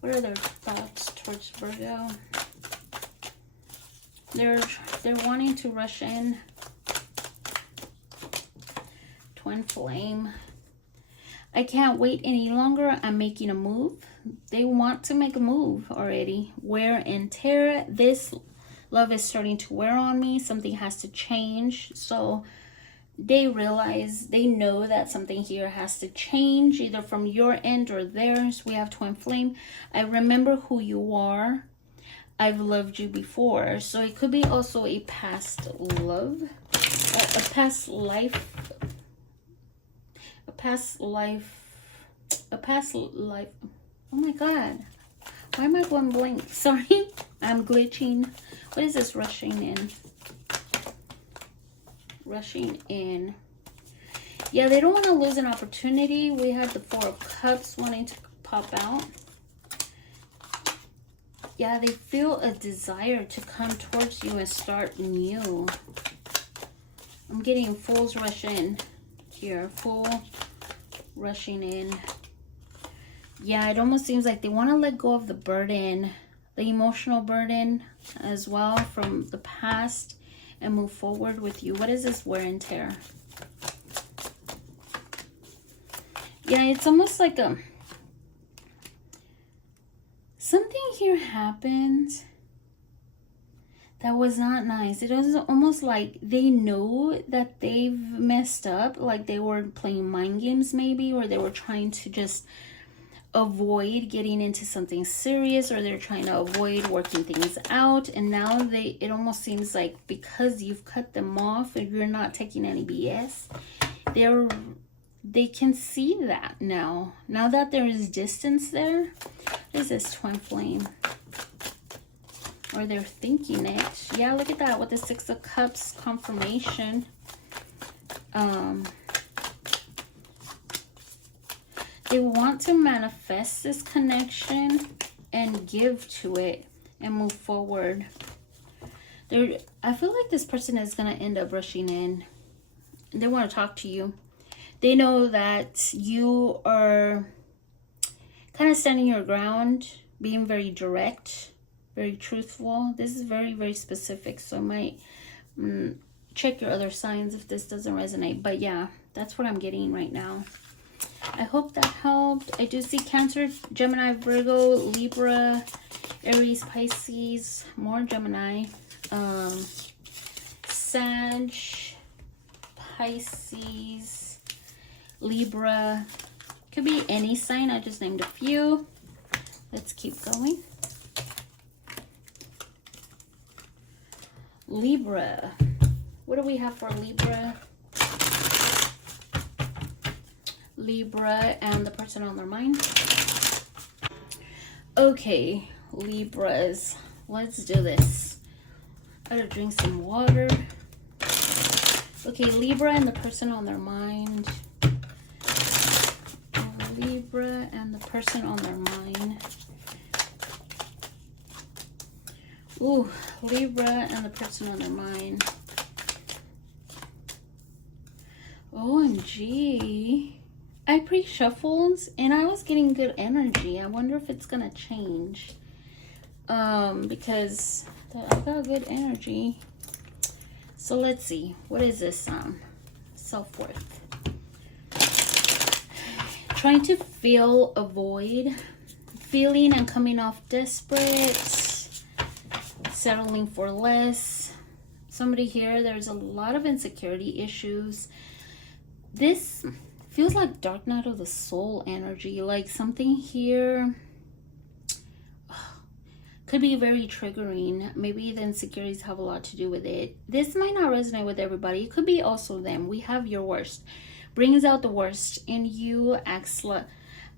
What are their thoughts towards Virgo? They're wanting to rush in. Twin flame. I can't wait any longer. I'm making a move. They want to make a move already. Wear and tear. This love is starting to wear on me. Something has to change. So they realize, they know that something here has to change, either from your end or theirs. We have twin flame. I remember who you are. I've loved you before. So it could be also a past love, a past life, a past life. Oh my God. Why am I going blank? Sorry, I'm glitching. What is this rushing in? Rushing in. Yeah, they don't want to lose an opportunity. We have the Four of Cups wanting to pop out. Yeah, they feel a desire to come towards you and start new. I'm getting Fool's rush in here. Fool rushing in. Yeah, it almost seems like they want to let go of the burden, the emotional burden as well from the past, and move forward with you. What is this wear and tear? Yeah, it's almost like something here happened that was not nice. It was almost like they know that they've messed up, like they were playing mind games maybe, or they were trying to just avoid getting into something serious, or they're trying to avoid working things out. And now it almost seems like because you've cut them off and you're not taking any BS, they can see that now that there is distance there. What is this twin flame? Or they're thinking it. Yeah, look at that with the Six of Cups confirmation. They want to manifest this connection and give to it and move forward. I feel like this person is going to end up rushing in. They want to talk to you. They know that you are kind of standing your ground, being very direct, very truthful. This is very, very specific. So I might check your other signs if this doesn't resonate. But yeah, that's what I'm getting right now. I hope that helped. I do see Cancer, Gemini, Virgo, Libra, Aries, Pisces, more Gemini, Sag, Pisces, Libra. Could be any sign. I just named a few. Let's keep going. Libra. What do we have for Libra? Libra and the person on their mind. Okay, Libras. Let's do this. I gotta drink some water. Okay, Libra and the person on their mind. Libra and the person on their mind. Ooh, Libra and the person on their mind. OMG. I pre-shuffled and I was getting good energy. I wonder if it's gonna change. Because I got good energy. So let's see. What is this? Self-worth. Trying to fill a void. Feeling and coming off desperate. Settling for less. Somebody here, there's a lot of insecurity issues. This feels like dark night of the soul energy. Like something here could be very triggering. Maybe the insecurities have a lot to do with it. This might not resonate with everybody. It could be also them. We have your worst. Brings out the worst in you. Acts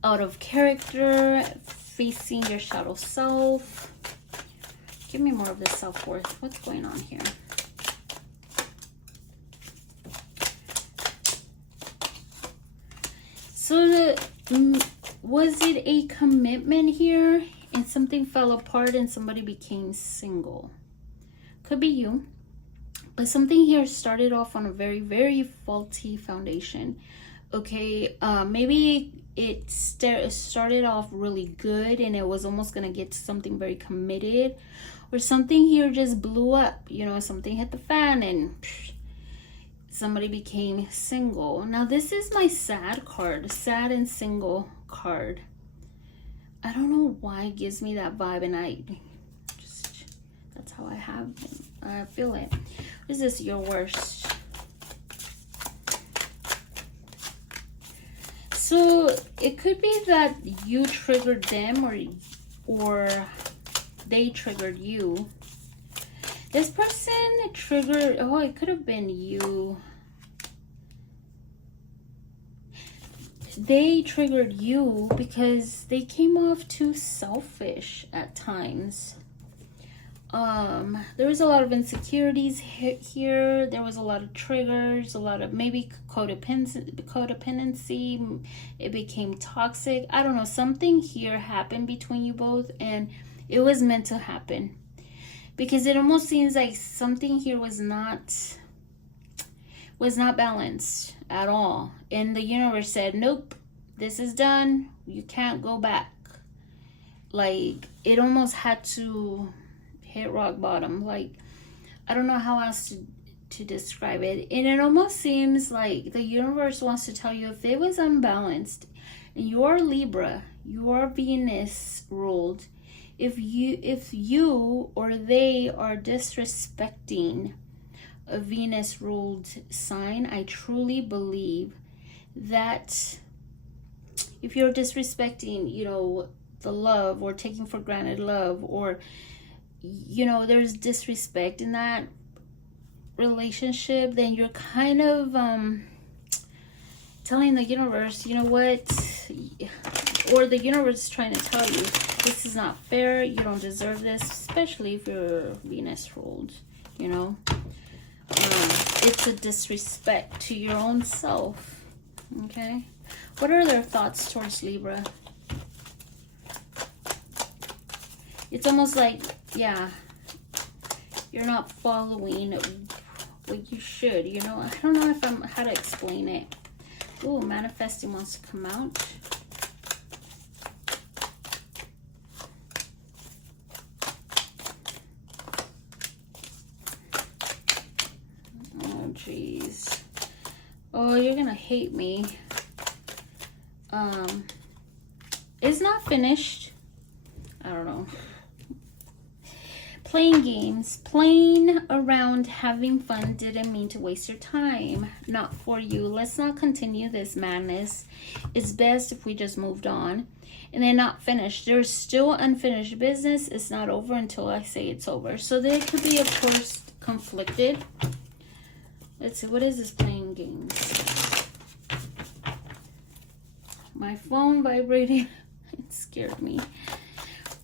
out of character. Facing your shadow self. Give me more of this self-worth. What's going on here? So was it a commitment here and something fell apart and somebody became single? Could be you. But something here started off on a very, very faulty foundation. Okay, maybe it started off really good and it was almost going to get to something very committed. Or something here just blew up. You know, something hit the fan and somebody became single. Now this is my sad card, sad and single card. I don't know why it gives me that vibe, and that's how I feel it. What is this? Your worst. So it could be that you triggered them or they triggered you. This person triggered, oh, it could have been you. They triggered you because they came off too selfish at times. There was a lot of insecurities here. There was a lot of triggers, a lot of maybe codependency. It became toxic. I don't know. Something here happened between you both, and it was meant to happen. Because it almost seems like something here was not balanced at all. And the universe said, nope, this is done. You can't go back. Like, it almost had to hit rock bottom. Like, I don't know how else to describe it. And it almost seems like the universe wants to tell you if it was unbalanced, and you're Libra, you're Venus ruled, if you or they are disrespecting a Venus ruled sign, I truly believe that if you're disrespecting, you know, the love, or taking for granted love, or, you know, there's disrespect in that relationship, then you're kind of telling the universe, you know what, or the universe is trying to tell you, this is not fair, you don't deserve this, especially if you're Venus ruled, you know. It's a disrespect to your own self. Okay, what are their thoughts towards Libra? It's almost like, yeah, You're not following what you should, you know. I don't know if I'm how to explain it. Ooh, manifesting wants to come out. Oh, jeez. Oh, you're gonna hate me. It's not finished. I don't know. Playing games, playing around, having fun didn't mean to waste your time. Not for you. Let's not continue this madness. It's best if we just moved on. And they're not finished. There's still unfinished business. It's not over until I say it's over. So they could be, of course, conflicted. Let's see. What is this playing games? My phone vibrating. It scared me.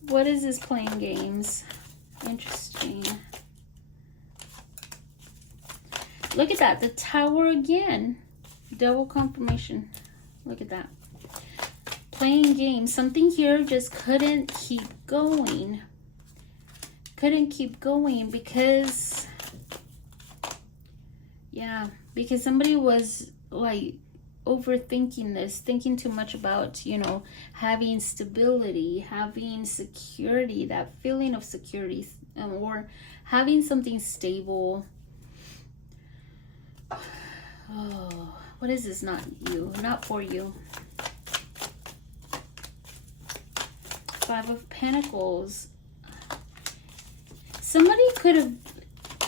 What is this playing games? Interesting. Look at that. The Tower again. Double confirmation. Look at that. Playing games. Something here just couldn't keep going. Couldn't keep going because... yeah. Because somebody was like overthinking this, thinking too much about, you know, having stability, having security, that feeling of security, or having something stable. Oh, what is this? Not you, not for you. Five of Pentacles. Somebody could have,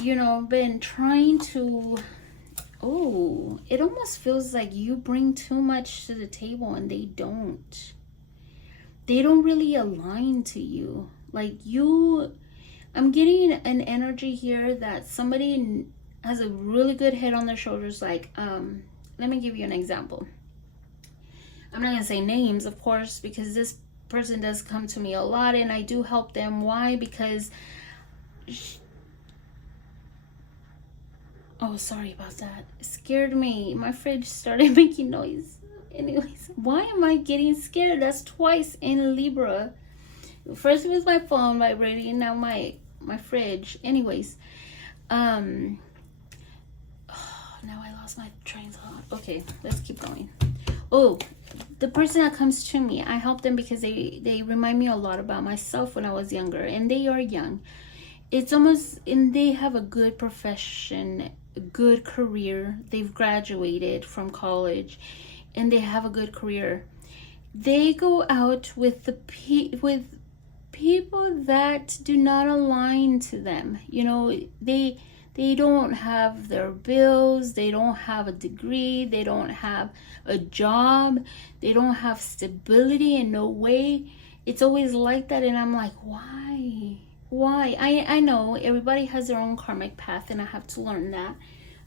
you know, been trying to... oh, it almost feels like you bring too much to the table and they don't. They don't really align to you. Like you, I'm getting an energy here that somebody has a really good head on their shoulders. Like, let me give you an example. I'm not going to say names, of course, because this person does come to me a lot and I do help them. Why? Because... oh, sorry about that. It scared me. My fridge started making noise. Anyways, why am I getting scared? That's twice in Libra. First it was my phone vibrating, now my fridge. Anyways, oh, now I lost my train of thought. Okay, let's keep going. Oh, the person that comes to me, I help them because they remind me a lot about myself when I was younger, and they are young. It's almost, and they have a good profession, a good career. They've graduated from college and they have a good career. They go out with the people that do not align to them. You know, they don't have their bills, they don't have a degree, they don't have a job, they don't have stability in no way. It's always like that, and I'm like, why? I know everybody has their own karmic path, and I have to learn that.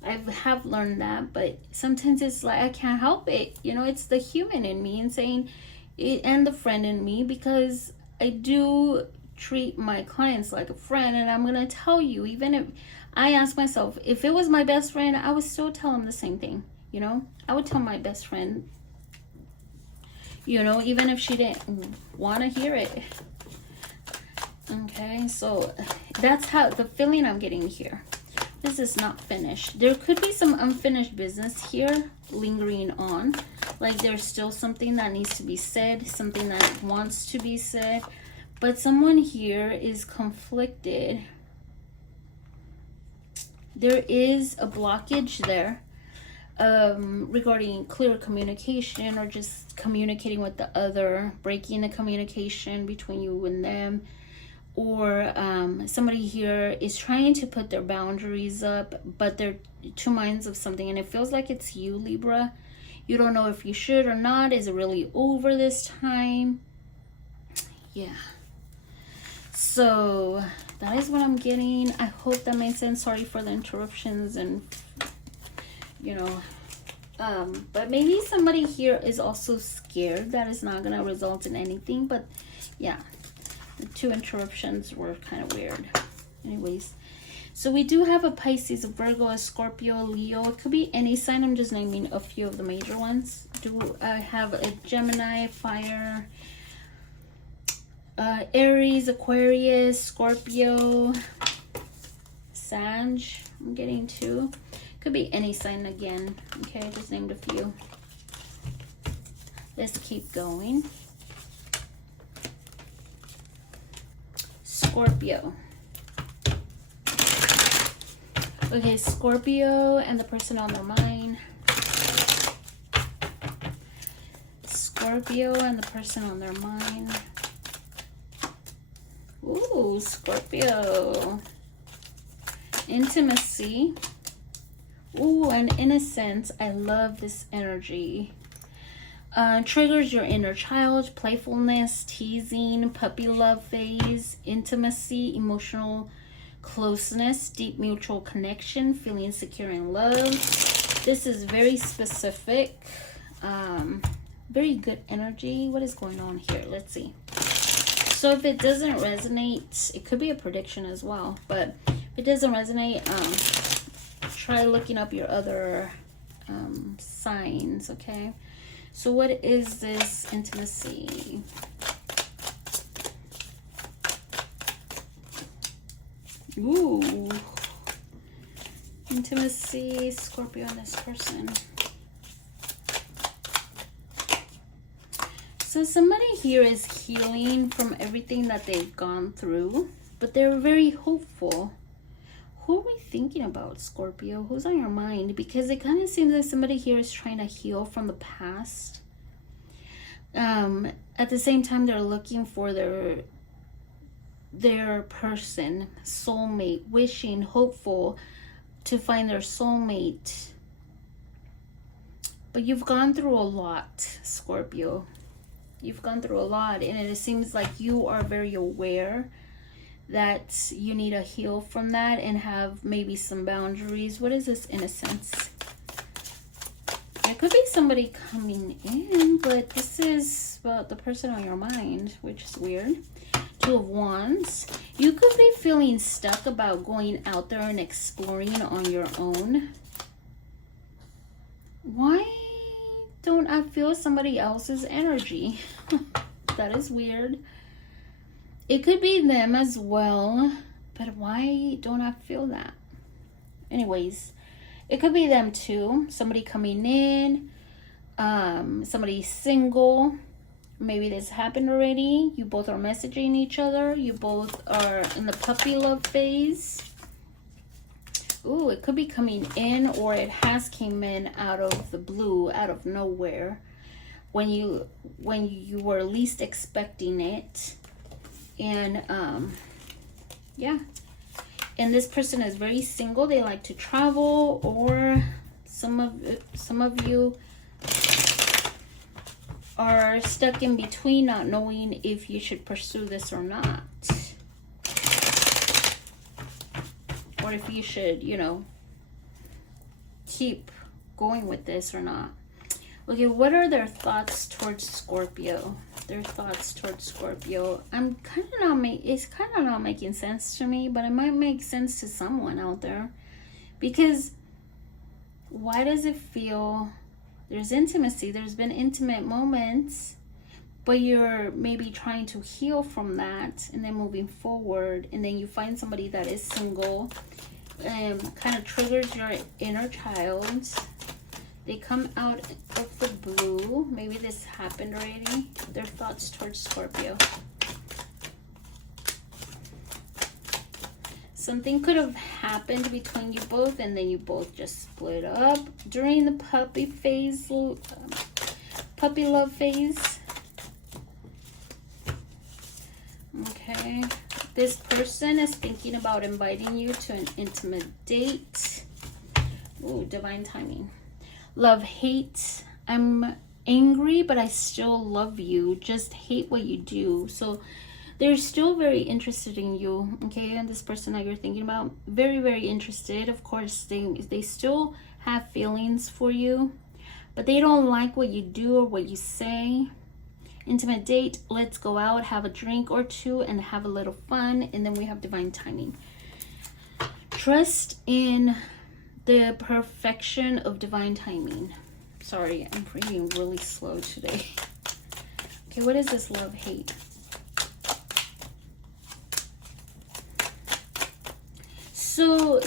I have learned that, but sometimes it's like I can't help it. You know, it's the human in me and saying it, and the friend in me, because I do treat my clients like a friend. And I'm gonna tell you, even if I ask myself, if it was my best friend, I would still tell him the same thing. You know, I would tell my best friend, you know, even if she didn't want to hear it. Okay, so that's how the feeling I'm getting here. This is not finished. There could be some unfinished business here lingering on. Like there's still something that needs to be said, something that wants to be said. But someone here is conflicted. There is a blockage there regarding clear communication, or just communicating with the other, breaking the communication between you and them. Or somebody here is trying to put their boundaries up, but they're two minds of something, and it feels like it's you, Libra. You don't know if you should or not. Is it really over this time? Yeah. So that is what I'm getting. I hope that made sense. Sorry for the interruptions, and you know, but maybe somebody here is also scared that it's not gonna result in anything. But yeah, the two interruptions were kind of weird. Anyways, so we do have a Pisces, a Virgo, a Scorpio, a Leo. It could be any sign. I'm just naming a few of the major ones. I have a Gemini, fire, Aries, Aquarius, Scorpio, Sag. I'm getting two. Could be any sign again. Okay, I just named a few. Let's keep going. Scorpio. Okay, Scorpio and the person on their mind. Scorpio and the person on their mind. Ooh, Scorpio. Intimacy. Ooh, and innocence. I love this energy. Triggers your inner child, playfulness, teasing, puppy love phase, intimacy, emotional closeness, deep mutual connection, feeling secure in love. This is very specific. Very good energy. What is going on here? Let's see. So if it doesn't resonate, it could be a prediction as well, but if it doesn't resonate, try looking up your other signs. Okay, so what is this intimacy? Ooh, intimacy, Scorpio and this person. So somebody here is healing from everything that they've gone through, but they're very hopeful. Who are we thinking about, Scorpio? Who's on your mind? Because it kind of seems like somebody here is trying to heal from the past. At the same time, they're looking for their person, soulmate, wishing, hopeful to find their soulmate. But you've gone through a lot, Scorpio. You've gone through a lot, and it seems like you are very aware that you need to heal from that and have maybe some boundaries. What is this innocence? There could be somebody coming in, but this is about the person on your mind, which is weird. Two of Wands. You could be feeling stuck about going out there and exploring on your own. Why don't I feel somebody else's energy? That is weird. It could be them as well, but why don't I feel that? Anyways, it could be them too. Somebody coming in, somebody single. Maybe this happened already. You both are messaging each other. You both are in the puppy love phase. Ooh, it could be coming in, or it has came in out of the blue, out of nowhere, when you were least expecting it. And yeah, and this person is very single. They like to travel, or some of you are stuck in between, not knowing if you should pursue this or not, or if you should, you know, keep going with this or not. Okay, what are their thoughts towards Scorpio? Their thoughts towards Scorpio. I'm kind of not it's kind of not making sense to me, but it might make sense to someone out there. Because why does it feel there's intimacy? There's been intimate moments, but you're maybe trying to heal from that and then moving forward, and then you find somebody that is single, kind of triggers your inner child. They come out of the blue. Maybe this happened already. Their thoughts towards Scorpio. Something could have happened between you both, and then you both just split up during the puppy phase, puppy love phase. Okay. This person is thinking about inviting you to an intimate date. Ooh, divine timing. Love, hate. I'm angry, but I still love you. Just hate what you do. So they're still very interested in you. Okay, and this person that you're thinking about, very, very interested. Of course, they still have feelings for you, but they don't like what you do or what you say. Intimate date. Let's go out, have a drink or two, and have a little fun. And then we have divine timing. Trust in the perfection of divine timing. Sorry, I'm reading really slow today. Okay, what is this love, hate? So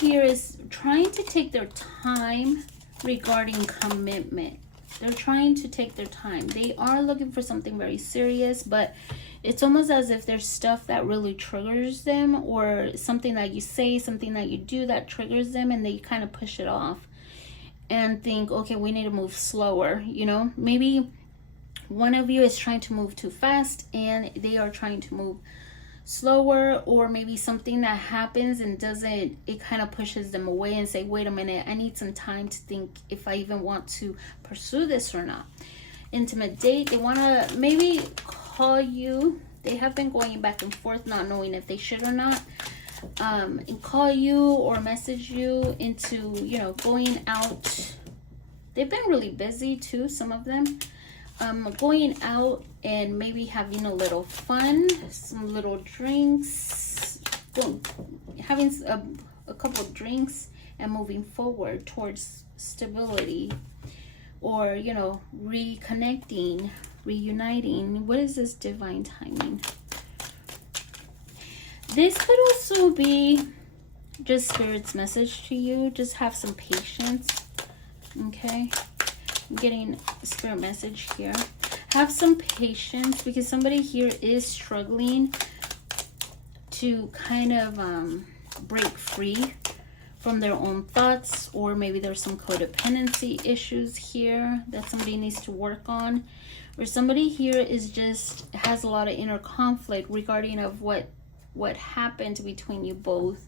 here is trying to take their time regarding commitment. They're trying to take their time. They are looking for something very serious, but it's almost as if there's stuff that really triggers them, or something that you say, something that you do that triggers them, and they kind of push it off and think, okay, we need to move slower. You know, maybe one of you is trying to move too fast and they are trying to move slower, or maybe something that happens and doesn't, it kind of pushes them away and say, wait a minute, I need some time to think if I even want to pursue this or not. Intimate date, they want to maybe call you. They have been going back and forth, not knowing if they should or not, and call you or message you into, you know, going out. They've been really busy too, some of them. Going out and maybe having a little fun, some little drinks, having a couple drinks, and moving forward towards stability, or, you know, reconnecting, reuniting. What is this divine timing? This could also be just Spirit's message to you. Just have some patience, okay? I'm getting a Spirit message here. Have some patience, because somebody here is struggling to kind of break free from their own thoughts, or maybe there's some codependency issues here that somebody needs to work on, or somebody here is just has a lot of inner conflict regarding of what happened between you both.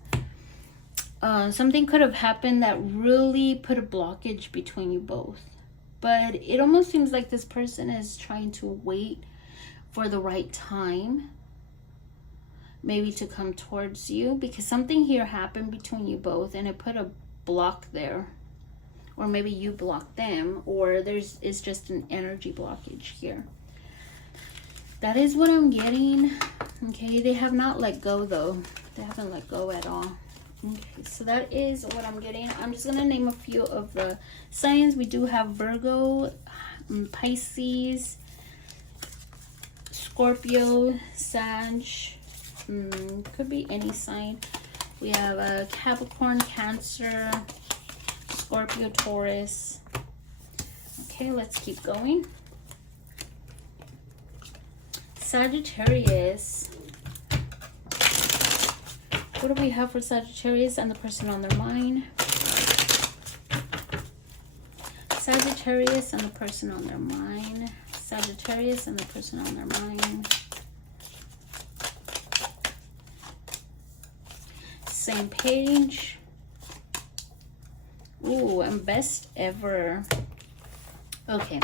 Something could have happened that really put a blockage between you both. But it almost seems like this person is trying to wait for the right time, maybe to come towards you, because something here happened between you both and it put a block there. Or maybe you blocked them, or is just an energy blockage here. That is what I'm getting. Okay, they have not let go though. They haven't let go at all. Okay, so that is what I'm getting. I'm just going to name a few of the signs. We do have Virgo, Pisces, Scorpio, Sag, could be any sign. We have Capricorn, Cancer, Scorpio, Taurus. Okay, let's keep going. Sagittarius. What do we have for Sagittarius and the person on their mind? Sagittarius and the person on their mind. Sagittarius and the person on their mind. Same page. Ooh, and best ever. Okay.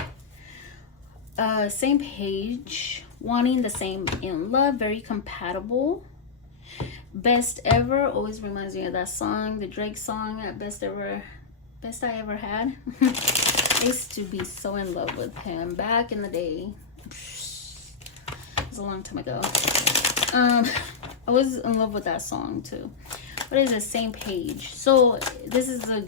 Same page. Wanting the same in love. Very compatible. Best ever always reminds me of that song, the Drake song, best I ever had. I used to be so in love with him back in the day. It was a long time ago. I was in love with that song too. What is the same page? So this is a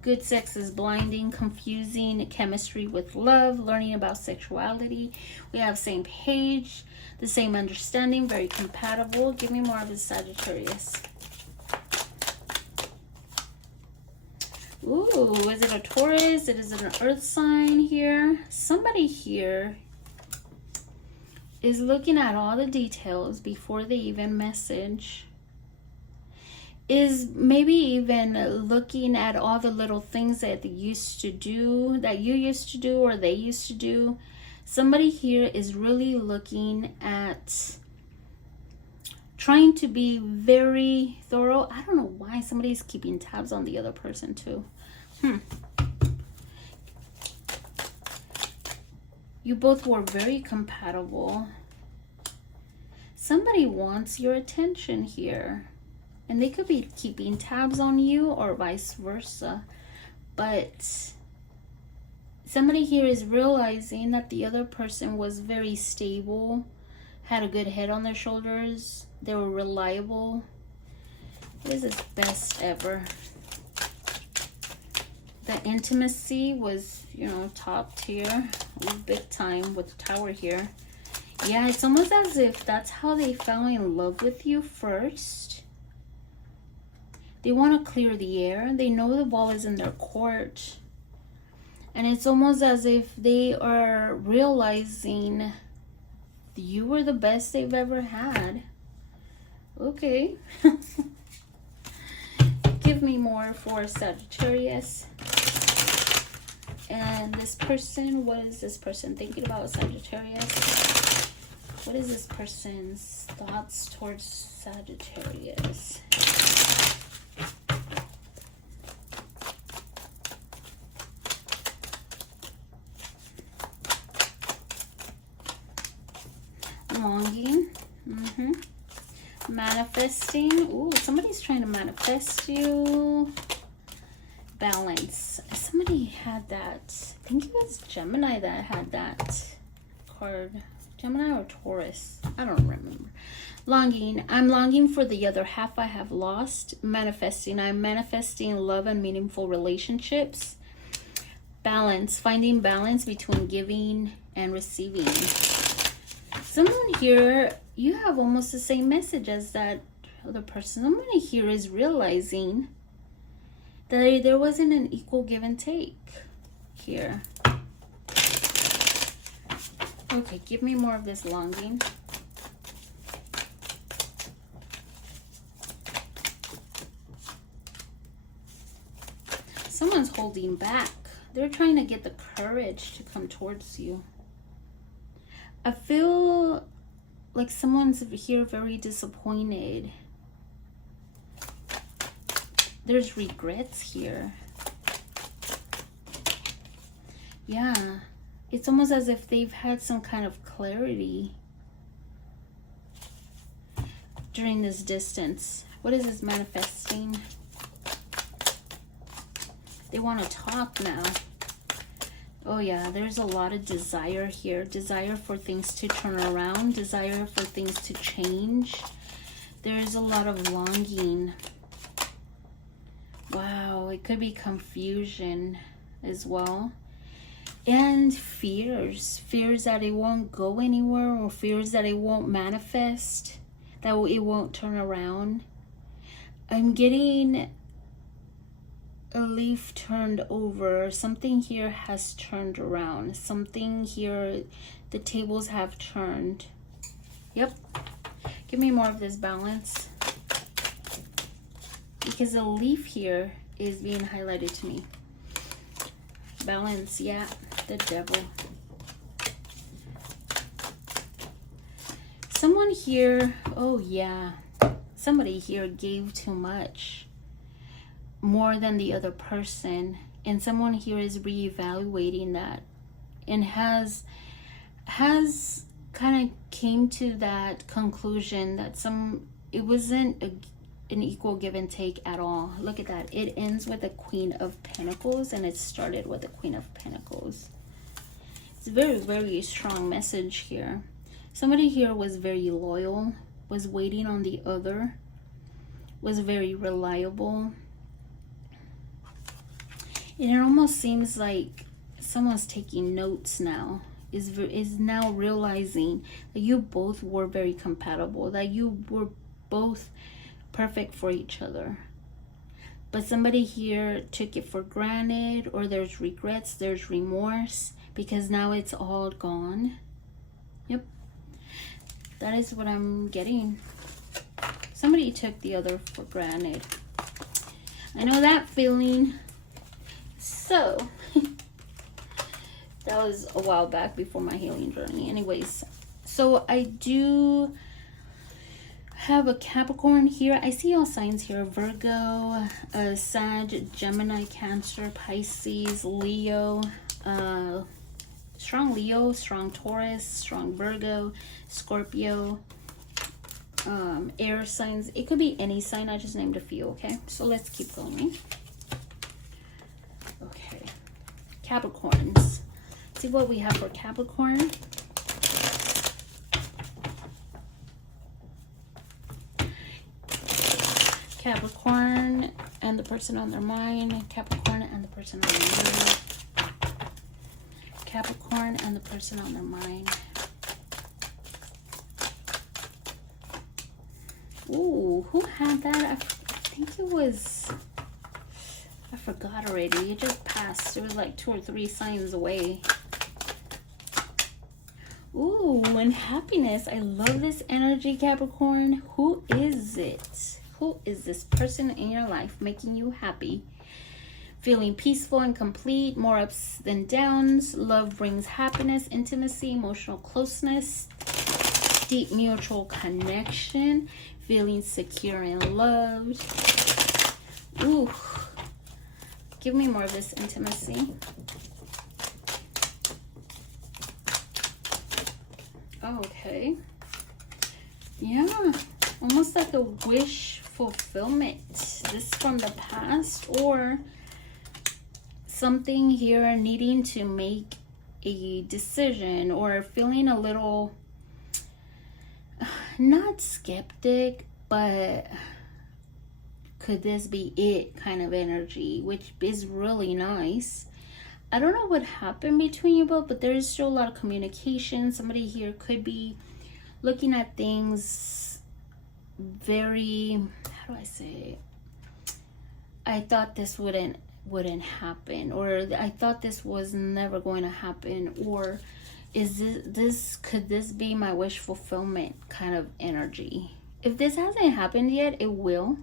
good sex is blinding, confusing, chemistry with love, learning about sexuality. We have same page, the same understanding, very compatible. Give me more of his Sagittarius. Ooh, is it a Taurus? It is an earth sign here. Somebody here is looking at all the details before they even message. Is maybe even looking at all the little things that they used to do, that you used to do, or they used to do. Somebody here is really looking at trying to be very thorough. I don't know why somebody's keeping tabs on the other person too. You both were very compatible. Somebody wants your attention here. And they could be keeping tabs on you or vice versa. But somebody here is realizing that the other person was very stable, had a good head on their shoulders. They were reliable. This is best ever. The intimacy was, you know, top tier. Big time with the tower here. Yeah, it's almost as if that's how they fell in love with you first. They want to clear the air. They know the ball is in their court. And it's almost as if they are realizing you were the best they've ever had. Okay. Give me more for Sagittarius. And this person, what is this person thinking about Sagittarius? What is this person's thoughts towards Sagittarius? Longing. Manifesting. Ooh, somebody's trying to manifest you. Balance. Somebody had that. I think it was Gemini that had that card. Gemini or Taurus. I don't remember. Longing. I'm longing for the other half I have lost. Manifesting. I'm manifesting love and meaningful relationships. Balance. Finding balance between giving and receiving. Someone here, you have almost the same message as that other person. Someone here is realizing that there wasn't an equal give and take here. Okay, give me more of this longing. Someone's holding back. They're trying to get the courage to come towards you. I feel like someone's here very disappointed. There's regrets here. Yeah. It's almost as if they've had some kind of clarity during this distance. What is this manifesting? They want to talk now. Oh yeah, there's a lot of desire here. Desire for things to turn around. Desire for things to change. There's a lot of longing. Wow, it could be confusion as well. And fears. Fears that it won't go anywhere, or fears that it won't manifest, that it won't turn around. I'm getting a leaf turned over. Something here has turned around. Something here, the tables have turned. Yep. Give me more of this balance. Because the leaf here is being highlighted to me. Balance, yeah. The devil. Someone here, oh yeah. Somebody here gave too much. More than the other person, and someone here is reevaluating that and has kind of came to that conclusion that it wasn't an equal give and take at all. Look at that. It ends with the Queen of Pentacles and it started with the Queen of Pentacles. It's a very, very strong message here. Somebody here was very loyal, was waiting on the other, was very reliable. And it almost seems like someone's taking notes now, is now realizing that you both were very compatible, that you were both perfect for each other. But somebody here took it for granted, or there's regrets, there's remorse, because now it's all gone. Yep. That is what I'm getting. Somebody took the other for granted. I know that feeling. So, that was a while back before my healing journey. Anyways, so I do have a Capricorn here. I see all signs here. Virgo, Sag, Gemini, Cancer, Pisces, Leo, strong Leo, strong Taurus, strong Virgo, Scorpio, air signs. It could be any sign. I just named a few, okay? So let's keep going. Okay, Capricorns. See what we have for Capricorn. Capricorn and the person on their mind. Capricorn and the person on their mind. Capricorn and the person on their mind. Ooh, who had that? I think it was, I forgot already. It just passed. It was like 2 or 3 signs away. Ooh, and happiness. I love this energy, Capricorn. Who is it? Who is this person in your life making you happy? Feeling peaceful and complete, more ups than downs. Love brings happiness, intimacy, emotional closeness, deep mutual connection, feeling secure and loved. Ooh, give me more of this intimacy. Okay. Yeah, almost like a wish fulfillment. This from the past, or something here needing to make a decision, or feeling a little, not skeptic, but could this be it kind of energy, which is really nice. I don't know what happened between you both, but there is still a lot of communication. Somebody here could be looking at things very, how do I say it? I thought this wouldn't happen, or I thought this was never going to happen, or is this could this be my wish fulfillment kind of energy? If this hasn't happened yet, it will.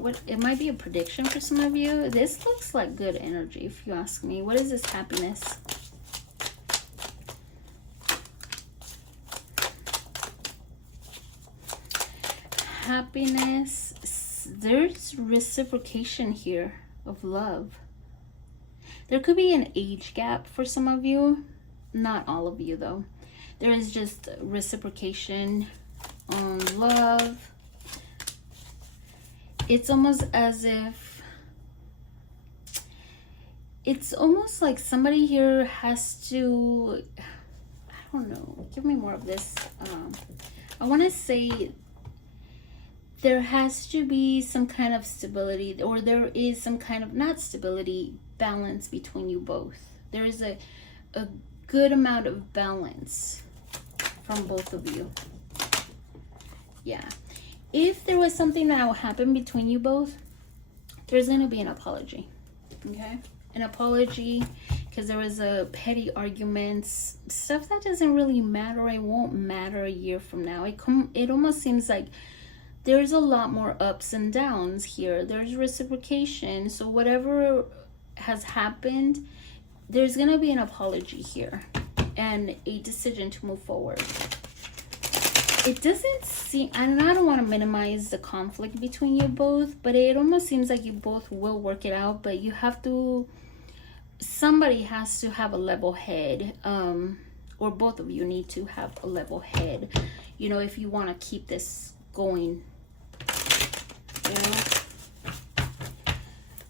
What, it might be a prediction for some of you. This looks like good energy, if you ask me. What is this happiness? Happiness, there's reciprocation here of love. There could be an age gap for some of you, not all of you though. There is just reciprocation on love. It's almost as if, it's almost like somebody here has to, I don't know, give me more of this. I want to say there has to be some kind of stability, or there is some kind of, not stability, balance between you both. There is a good amount of balance from both of you. Yeah. If there was something that will happen between you both, there's going to be an apology. Okay? An apology because there was a petty arguments, stuff that doesn't really matter. It won't matter a year from now. It almost seems like there's a lot more ups and downs here. There's reciprocation. So whatever has happened, there's going to be an apology here and a decision to move forward. It doesn't seem, and I don't want to minimize the conflict between you both, but it almost seems like you both will work it out, but you have to, somebody has to have a level head, or both of you need to have a level head, you know, if you want to keep this going, you know.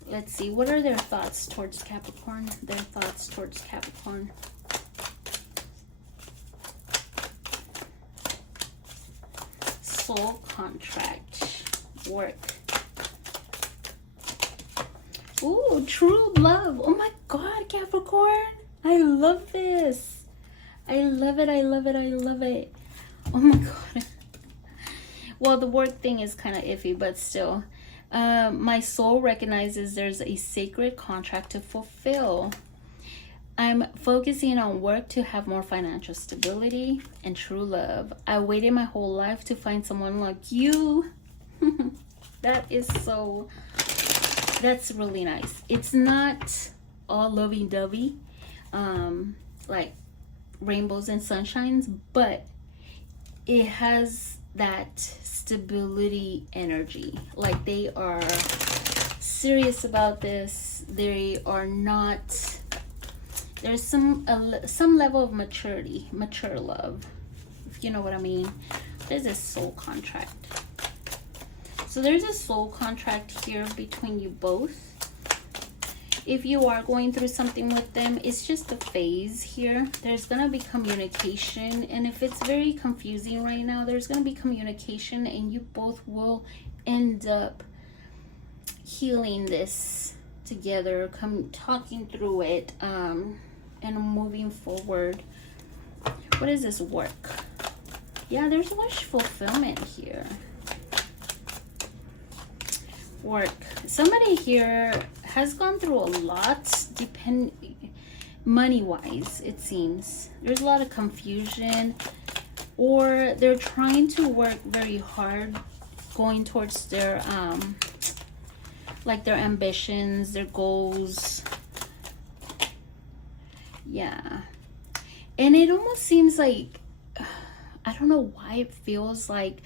Let's see, what are their thoughts towards Capricorn? Their thoughts towards Capricorn. Soul contract, work. Ooh, true love. Oh my God, Capricorn. I love this. I love it. I love it. I love it. Oh my God. Well, the work thing is kind of iffy, but still. My soul recognizes there's a sacred contract to fulfill. I'm focusing on work to have more financial stability and true love. I waited my whole life to find someone like you. That is so, that's really nice. It's not all lovey-dovey, like rainbows and sunshines, but it has that stability energy. Like they are serious about this. They are not, there's some level of maturity, mature love, if you know what I mean. There's a soul contract. So there's a soul contract here between you both. If you are going through something with them, it's just a phase here. There's going to be communication. And if it's very confusing right now, there's going to be communication and you both will end up healing this together, talking through it, and moving forward. What is this work? Yeah, there's wish fulfillment here. Work. Somebody here has gone through a lot, money-wise, it seems. There's a lot of confusion, or they're trying to work very hard going towards their like their ambitions, their goals. Yeah. And it almost seems like, I don't know why it feels like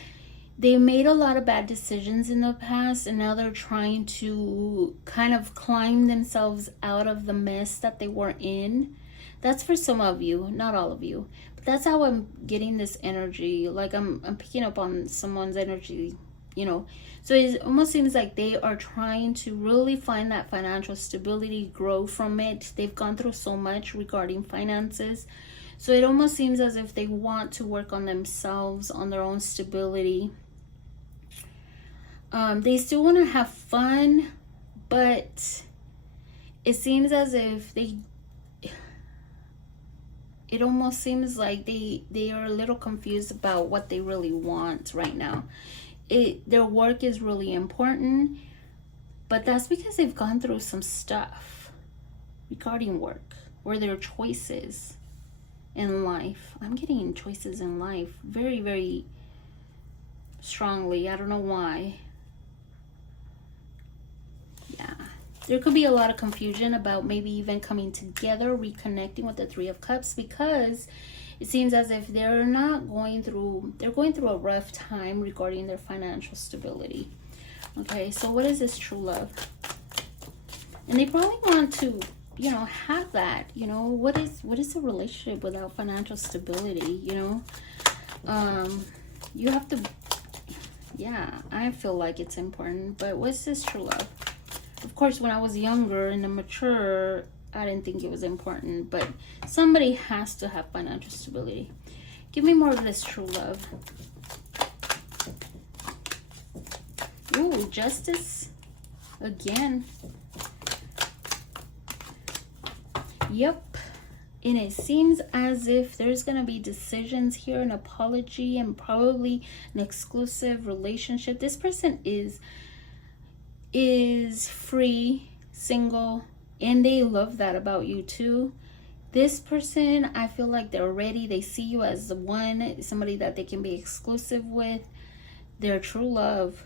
they made a lot of bad decisions in the past, and now they're trying to kind of climb themselves out of the mess that they were in. That's for some of you, not all of you. But that's how I'm getting this energy. Like I'm picking up on someone's energy, you know. So it almost seems like they are trying to really find that financial stability, grow from it. They've gone through so much regarding finances. So it almost seems as if they want to work on themselves, on their own stability. They still want to have fun, but it seems as if it almost seems like they are a little confused about what they really want right now. Their work is really important, but that's because they've gone through some stuff regarding work, or their choices in life. I'm getting choices in life very, very strongly. I don't know why. Yeah. There could be a lot of confusion about maybe even coming together, reconnecting with the Three of Cups, because it seems as if they're going through a rough time regarding their financial stability. Okay, so what is this true love? And they probably want to, you know, have that, you know. What is a relationship without financial stability, you know? You have to, yeah, I feel like it's important. But what's this true love? Of course, when I was younger and immature, I didn't think it was important, but somebody has to have financial stability. Give me more of this true love. Ooh, Justice again. Yep. And it seems as if there's going to be decisions here, an apology, and probably an exclusive relationship. This person is free, single, and they love that about you too. This person, I feel like they're ready. They see you as the one, somebody that they can be exclusive with, their true love.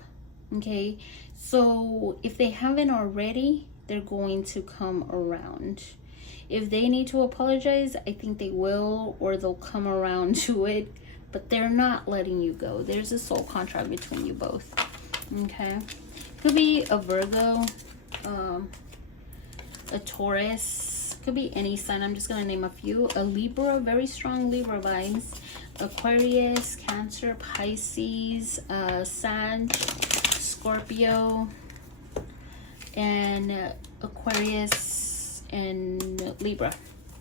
Okay, so if they haven't already, they're going to come around. If they need to apologize, I think they will, or they'll come around to it, but they're not letting you go. There's a soul contract between you both. Okay, could be a Virgo, a Taurus, could be any sign. I'm just gonna name a few. A Libra, very strong Libra vibes. Aquarius, Cancer, Pisces, Sag, Scorpio, and Aquarius and Libra.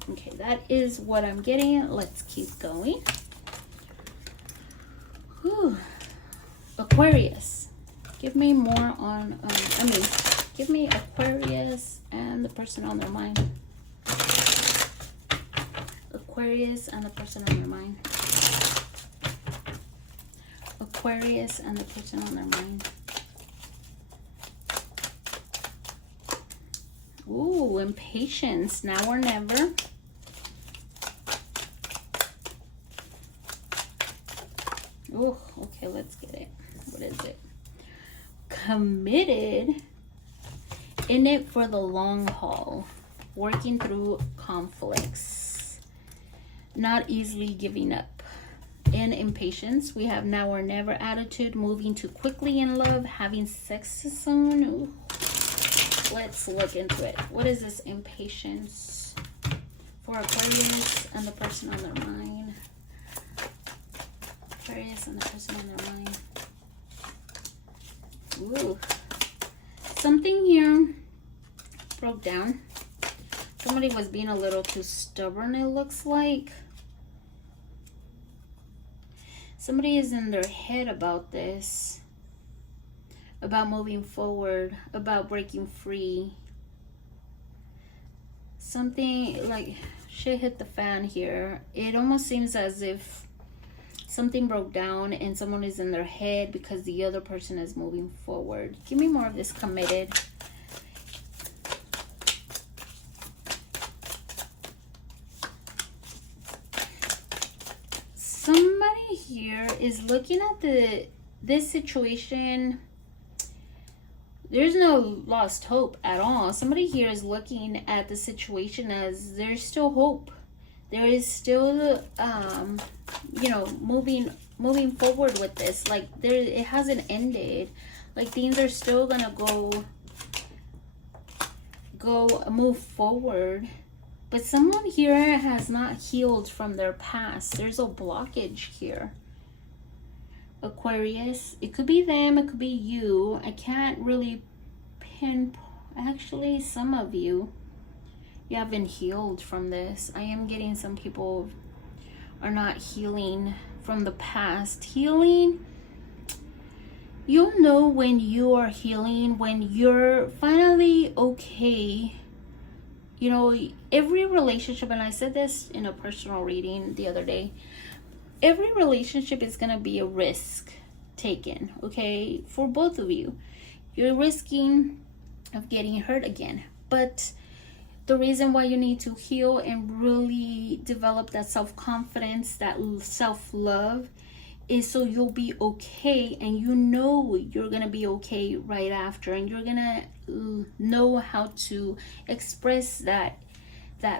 Okay, that is what I'm getting. Let's keep going. Whew. Aquarius, give me more on give me Aquarius and the person on their mind. Aquarius and the person on their mind. Aquarius and the person on their mind. Ooh, impatience, now or never. Ooh, okay, let's get it. What is it? Committed, in it for the long haul, working through conflicts, not easily giving up. In impatience, we have now or never attitude, moving too quickly in love, having sex too soon. Ooh. Let's look into it. What is this impatience for Aquarius and the person on their mind? Aquarius and the person on their mind. Ooh. Something here broke down. Somebody was being a little too stubborn, it looks like. Somebody is in their head about this. About moving forward, about breaking free. Something like shit hit the fan here. It almost seems as if something broke down and someone is in their head because the other person is moving forward. Give me more of this committed. Somebody here is looking at this situation. There's no lost hope at all. Somebody here is looking at the situation as there's still hope. There is still, you know, moving forward with this. Like, it hasn't ended. Like, things are still gonna move forward. But someone here has not healed from their past. There's a blockage here. Aquarius, it could be them, it could be you. I can't really pinpoint. Actually, some of you haven't healed from this. I am getting some people are not healing from the past. Healing, you'll know when you are healing, when you're finally okay. You know, every relationship, and I said this in a personal reading the other day, every relationship is going to be a risk taken, okay, for both of you. You're risking of getting hurt again. But the reason why you need to heal and really develop that self-confidence, that self-love, is so you'll be okay, and you know you're going to be okay right after, and you're going to know how to express that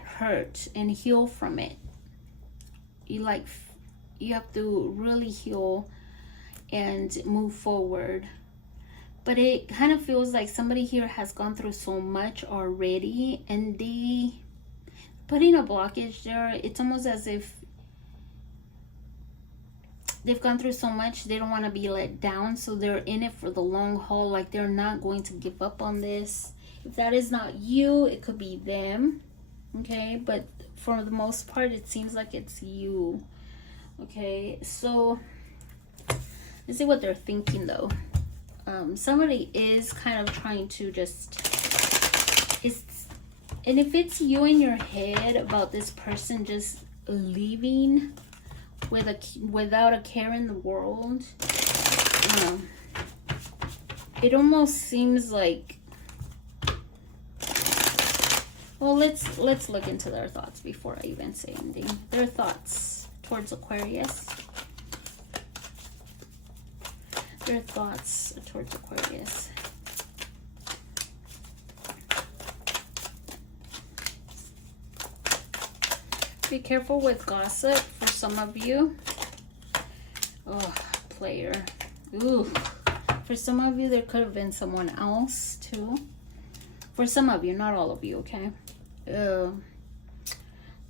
hurt and heal from it. You have to really heal and move forward. But it kind of feels like somebody here has gone through so much already, and they putting a blockage there. It's almost as if they've gone through so much, they don't want to be let down, so they're in it for the long haul. Like, they're not going to give up on this. If that is not you, it could be them, okay? But for the most part, it seems like it's you, okay? So let's see what they're thinking, though. Somebody is kind of trying to and if it's you in your head about this person just leaving without a care in the world, it almost seems like, well, let's look into their thoughts before I even say anything. Their thoughts towards Aquarius. Their thoughts towards Aquarius. Be careful with gossip for some of you. Oh, player. Ooh. For some of you, there could have been someone else too. For some of you, not all of you, okay?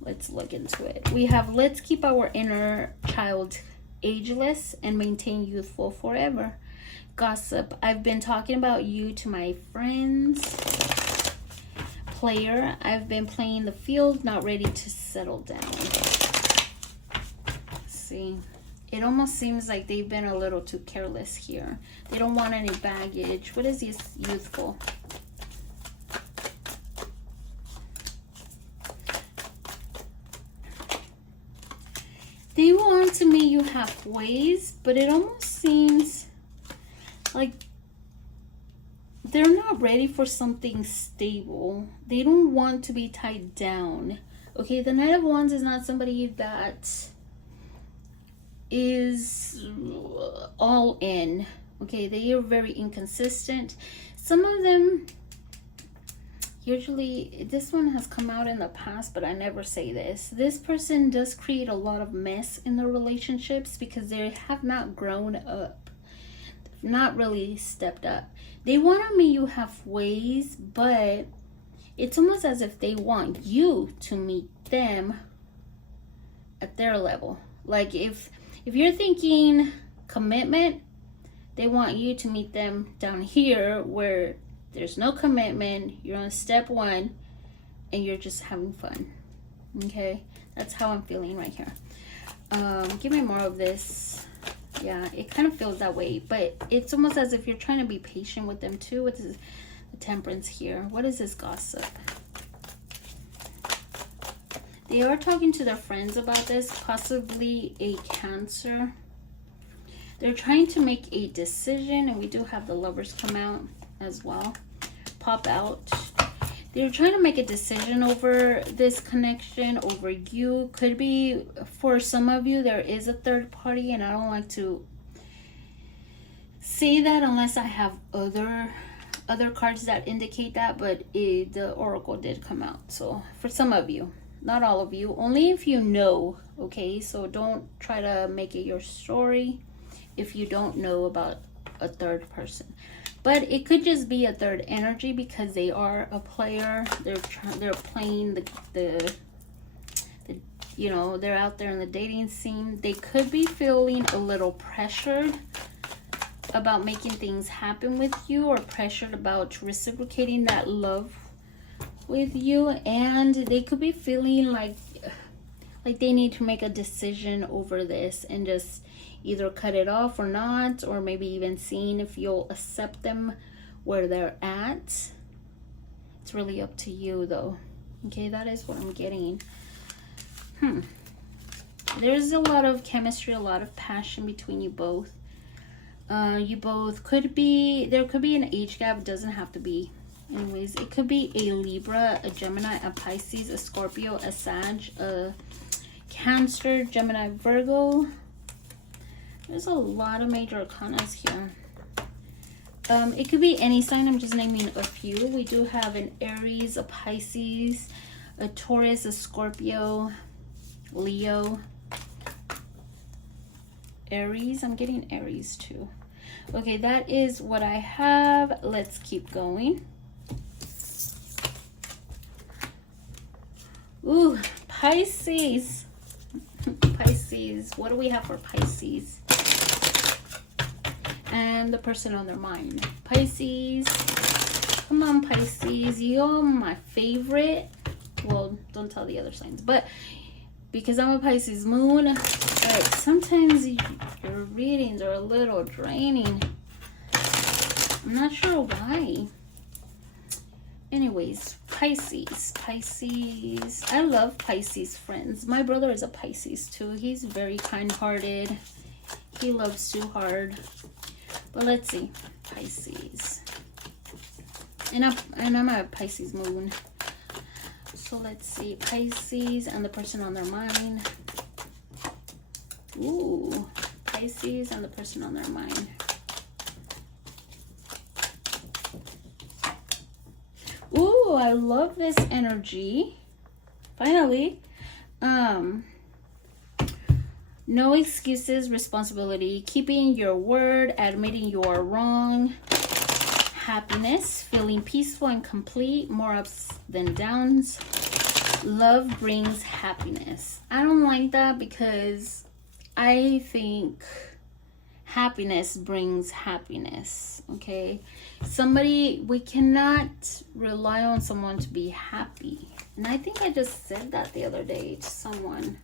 Let's look into it. We have, let's keep our inner child ageless and maintain youthful forever. Gossip, I've been talking about you to my friends. Player, I've been playing the field, not ready to settle down. See, it almost seems like they've been a little too careless here. They don't want any baggage. What is this youthful? They want to meet you halfway, but it almost seems like they're not ready for something stable. They don't want to be tied down. Okay, the Knight of Wands is not somebody that is all in. Okay, they are very inconsistent. Some of them, usually, this one has come out in the past, but I never say this. This person does create a lot of mess in their relationships because they have not grown up, not really stepped up. They want to meet you halfway, but it's almost as if they want you to meet them at their level. Like, if you're thinking commitment, they want you to meet them down here where there's no commitment. You're on step one and you're just having fun. Okay, that's how I'm feeling right here. Give me more of this. Yeah, it kind of feels that way, but it's almost as if you're trying to be patient with them too. What is the Temperance here? What is this gossip? They are talking to their friends about this, possibly a Cancer. They're trying to make a decision, and we do have the Lovers come out as well, pop out. They're trying to make a decision over this connection, over you. Could be, for some of you, there is a third party, and I don't like to say that unless I have other cards that indicate that, but the Oracle did come out. So for some of you, not all of you, only if you know, okay? So don't try to make it your story if you don't know about a third person. But it could just be a third energy because they are a player. They're playing the you know, they're out there in the dating scene. They could be feeling a little pressured about making things happen with you, or pressured about reciprocating that love with you, and they could be feeling like they need to make a decision over this and just either cut it off or not, or maybe even seeing if you'll accept them where they're at. It's really up to you though. Okay, that is what I'm getting. There's a lot of chemistry, a lot of passion between you both. You both could be, there could be an age gap. It doesn't have to be. Anyways, it could be a Libra, a Gemini, a Pisces, a Scorpio, a Sag, a Cancer, Gemini, Virgo. There's a lot of major arcanas here. It could be any sign. I'm just naming a few. We do have an Aries, a Pisces, a Taurus, a Scorpio, Leo, Aries. I'm getting Aries too. Okay, that is what I have. Let's keep going. Ooh, Pisces. Pisces. What do we have for Pisces? And the person on their mind. Pisces. Come on, Pisces. You're my favorite. Well, don't tell the other signs. But because I'm a Pisces moon, sometimes your readings are a little draining. I'm not sure why. Anyways, Pisces. Pisces. I love Pisces friends. My brother is a Pisces too. He's very kind-hearted. He loves too hard. But let's see. Pisces. And I'm a Pisces moon. So let's see. Pisces and the person on their mind. Ooh. Pisces and the person on their mind. Ooh, I love this energy. Finally. No excuses, responsibility, keeping your word, admitting you are wrong, happiness, feeling peaceful and complete, more ups than downs. Love brings happiness. I don't like that because I think happiness brings happiness, okay? We cannot rely on someone to be happy. And I think I just said that the other day to someone.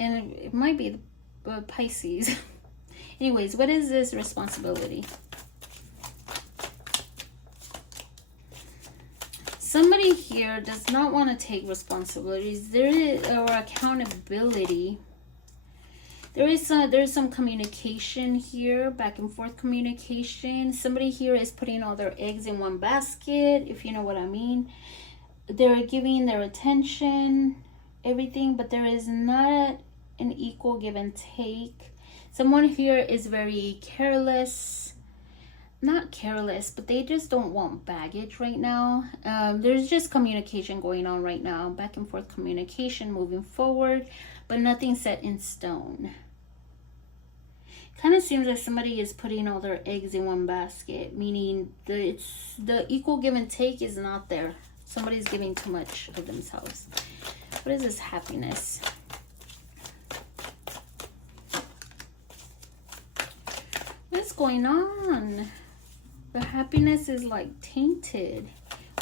And it might be the Pisces. Anyways, what is this responsibility? Somebody here does not want to take responsibilities. There is, or accountability. There's some communication here, back and forth communication. Somebody here is putting all their eggs in one basket, if you know what I mean. They're giving their attention, everything, but there is not an equal give and take. Someone here is very careless. Not careless, but they just don't want baggage right now. There's just communication going on right now, back and forth communication, moving forward, but nothing set in stone. Kind of seems like somebody is putting all their eggs in one basket, meaning the equal give and take is not there. Somebody's giving too much of themselves. What is this happiness? What's going on? The happiness is like tainted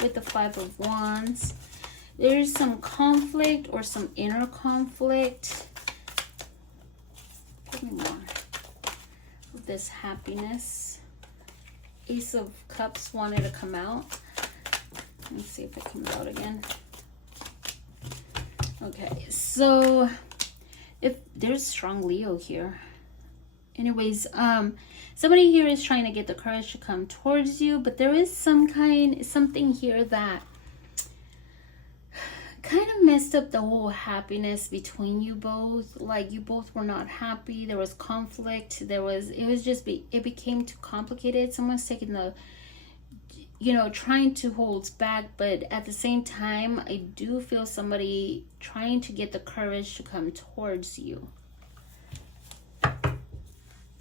with the Five of Wands. There's some conflict or some inner conflict. Give me more of this happiness. Ace of Cups wanted to come out. Let's see if it comes out again. Okay, so if there's strong Leo here. Anyways, somebody here is trying to get the courage to come towards you, but there is something here that kind of messed up the whole happiness between you both. Like, you both were not happy. There was conflict. It became too complicated. Someone's taking the, trying to hold back, but at the same time, I do feel somebody trying to get the courage to come towards you.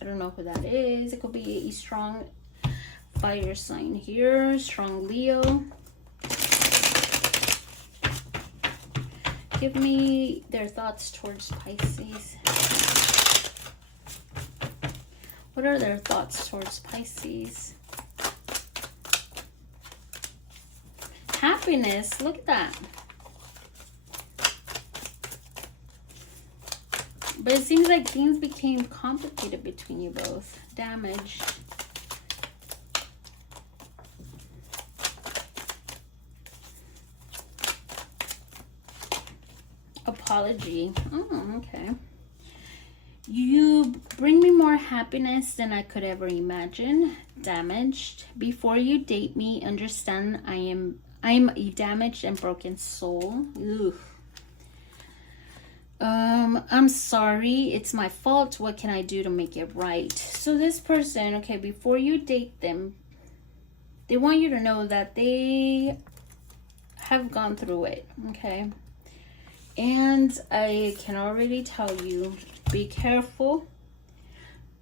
I don't know who that is. It could be a strong fire sign here, strong Leo. Give me their thoughts towards Pisces. What are their thoughts towards Pisces? Happiness, look at that. But it seems like things became complicated between you both. Damaged. Apology. Oh, okay. You bring me more happiness than I could ever imagine. Damaged. Before you date me, understand I'm a damaged and broken soul. Ugh. I'm sorry, it's my fault. What can I do to make it right? So this person, okay, before you date them, they want you to know that they have gone through it, okay? And I can already tell you, be careful,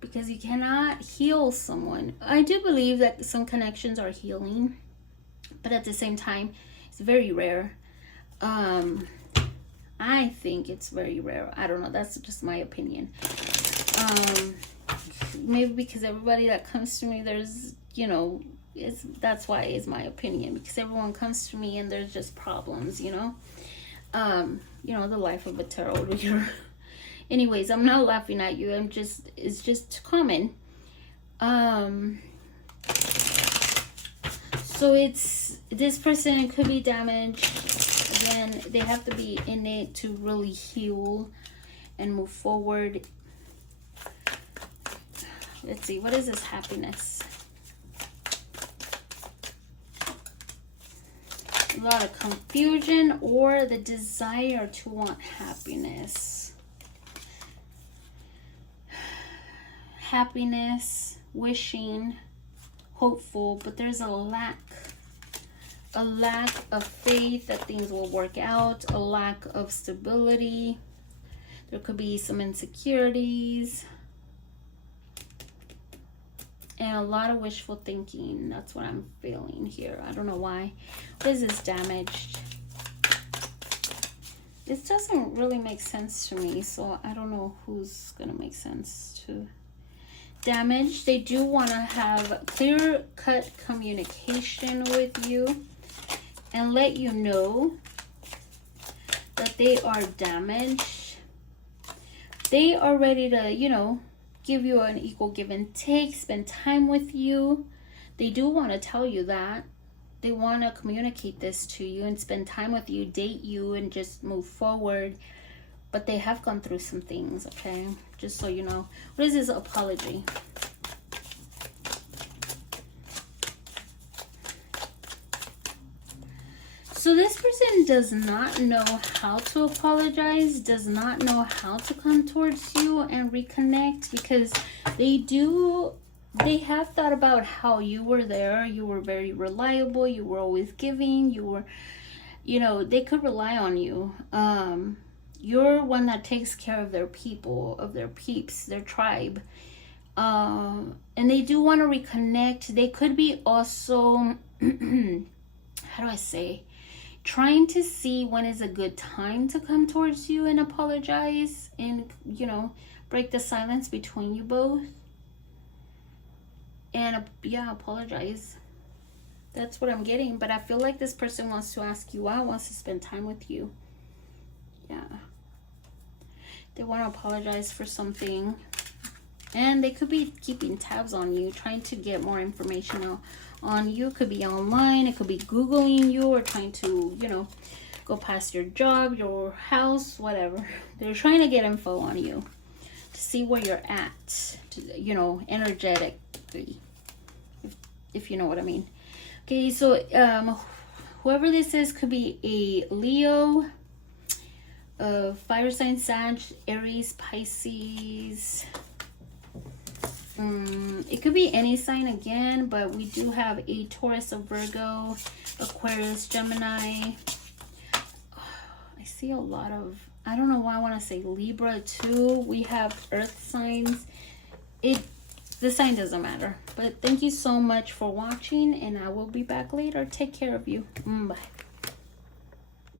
because you cannot heal someone. I do believe that some connections are healing, but at the same time, it's very rare. I think it's very rare. I don't know. That's just my opinion. Maybe because everybody that comes to me, there's, that's why it's my opinion. Because everyone comes to me and there's just problems, the life of a tarot reader. Anyways, I'm not laughing at you. It's just common. So this person could be damaged. Again, they have to be in it to really heal and move forward. Let's see, what is this happiness? A lot of confusion or the desire to want happiness. Happiness, wishing, hopeful, but there's a lack of faith that things will work out, a lack of stability. There could be some insecurities and a lot of wishful thinking. That's what I'm feeling here. I don't know why. What is this damaged? This doesn't really make sense to me, so I don't know who's gonna make sense to. Damaged. They do want to have clear-cut communication with you and let you know that they are damaged. They are ready to, give you an equal give and take, spend time with you. They do want to tell you that. They want to communicate this to you and spend time with you, date you, and just move forward. But they have gone through some things, okay? Just so you know. What is this apology? So this person does not know how to apologize, does not know how to come towards you and reconnect, because they have thought about how you were there. You were very reliable. You were always giving. You were, they could rely on you. You're one that takes care of their people, of their peeps, their tribe. And they do want to reconnect. They could be also, how do I say, trying to see when is a good time to come towards you and apologize and, break the silence between you both. And, apologize. That's what I'm getting. But I feel like this person wants to ask you out, wants to spend time with you. Yeah. They want to apologize for something. And they could be keeping tabs on you, trying to get more information on you. It could be online. It could be Googling you or trying to, go past your job, your house, whatever. They're trying to get info on you to see where you're at, you know, energetically, if you know what I mean. Okay, so whoever this is could be a Leo, fire sign, Sag, Aries, Pisces. It could be any sign again, but we do have a Taurus, a Virgo, Aquarius, Gemini. I see a lot of, I don't know why I want to say Libra too. We have earth signs. The sign doesn't matter. But thank you so much for watching, and I will be back later. Take care of you. Bye.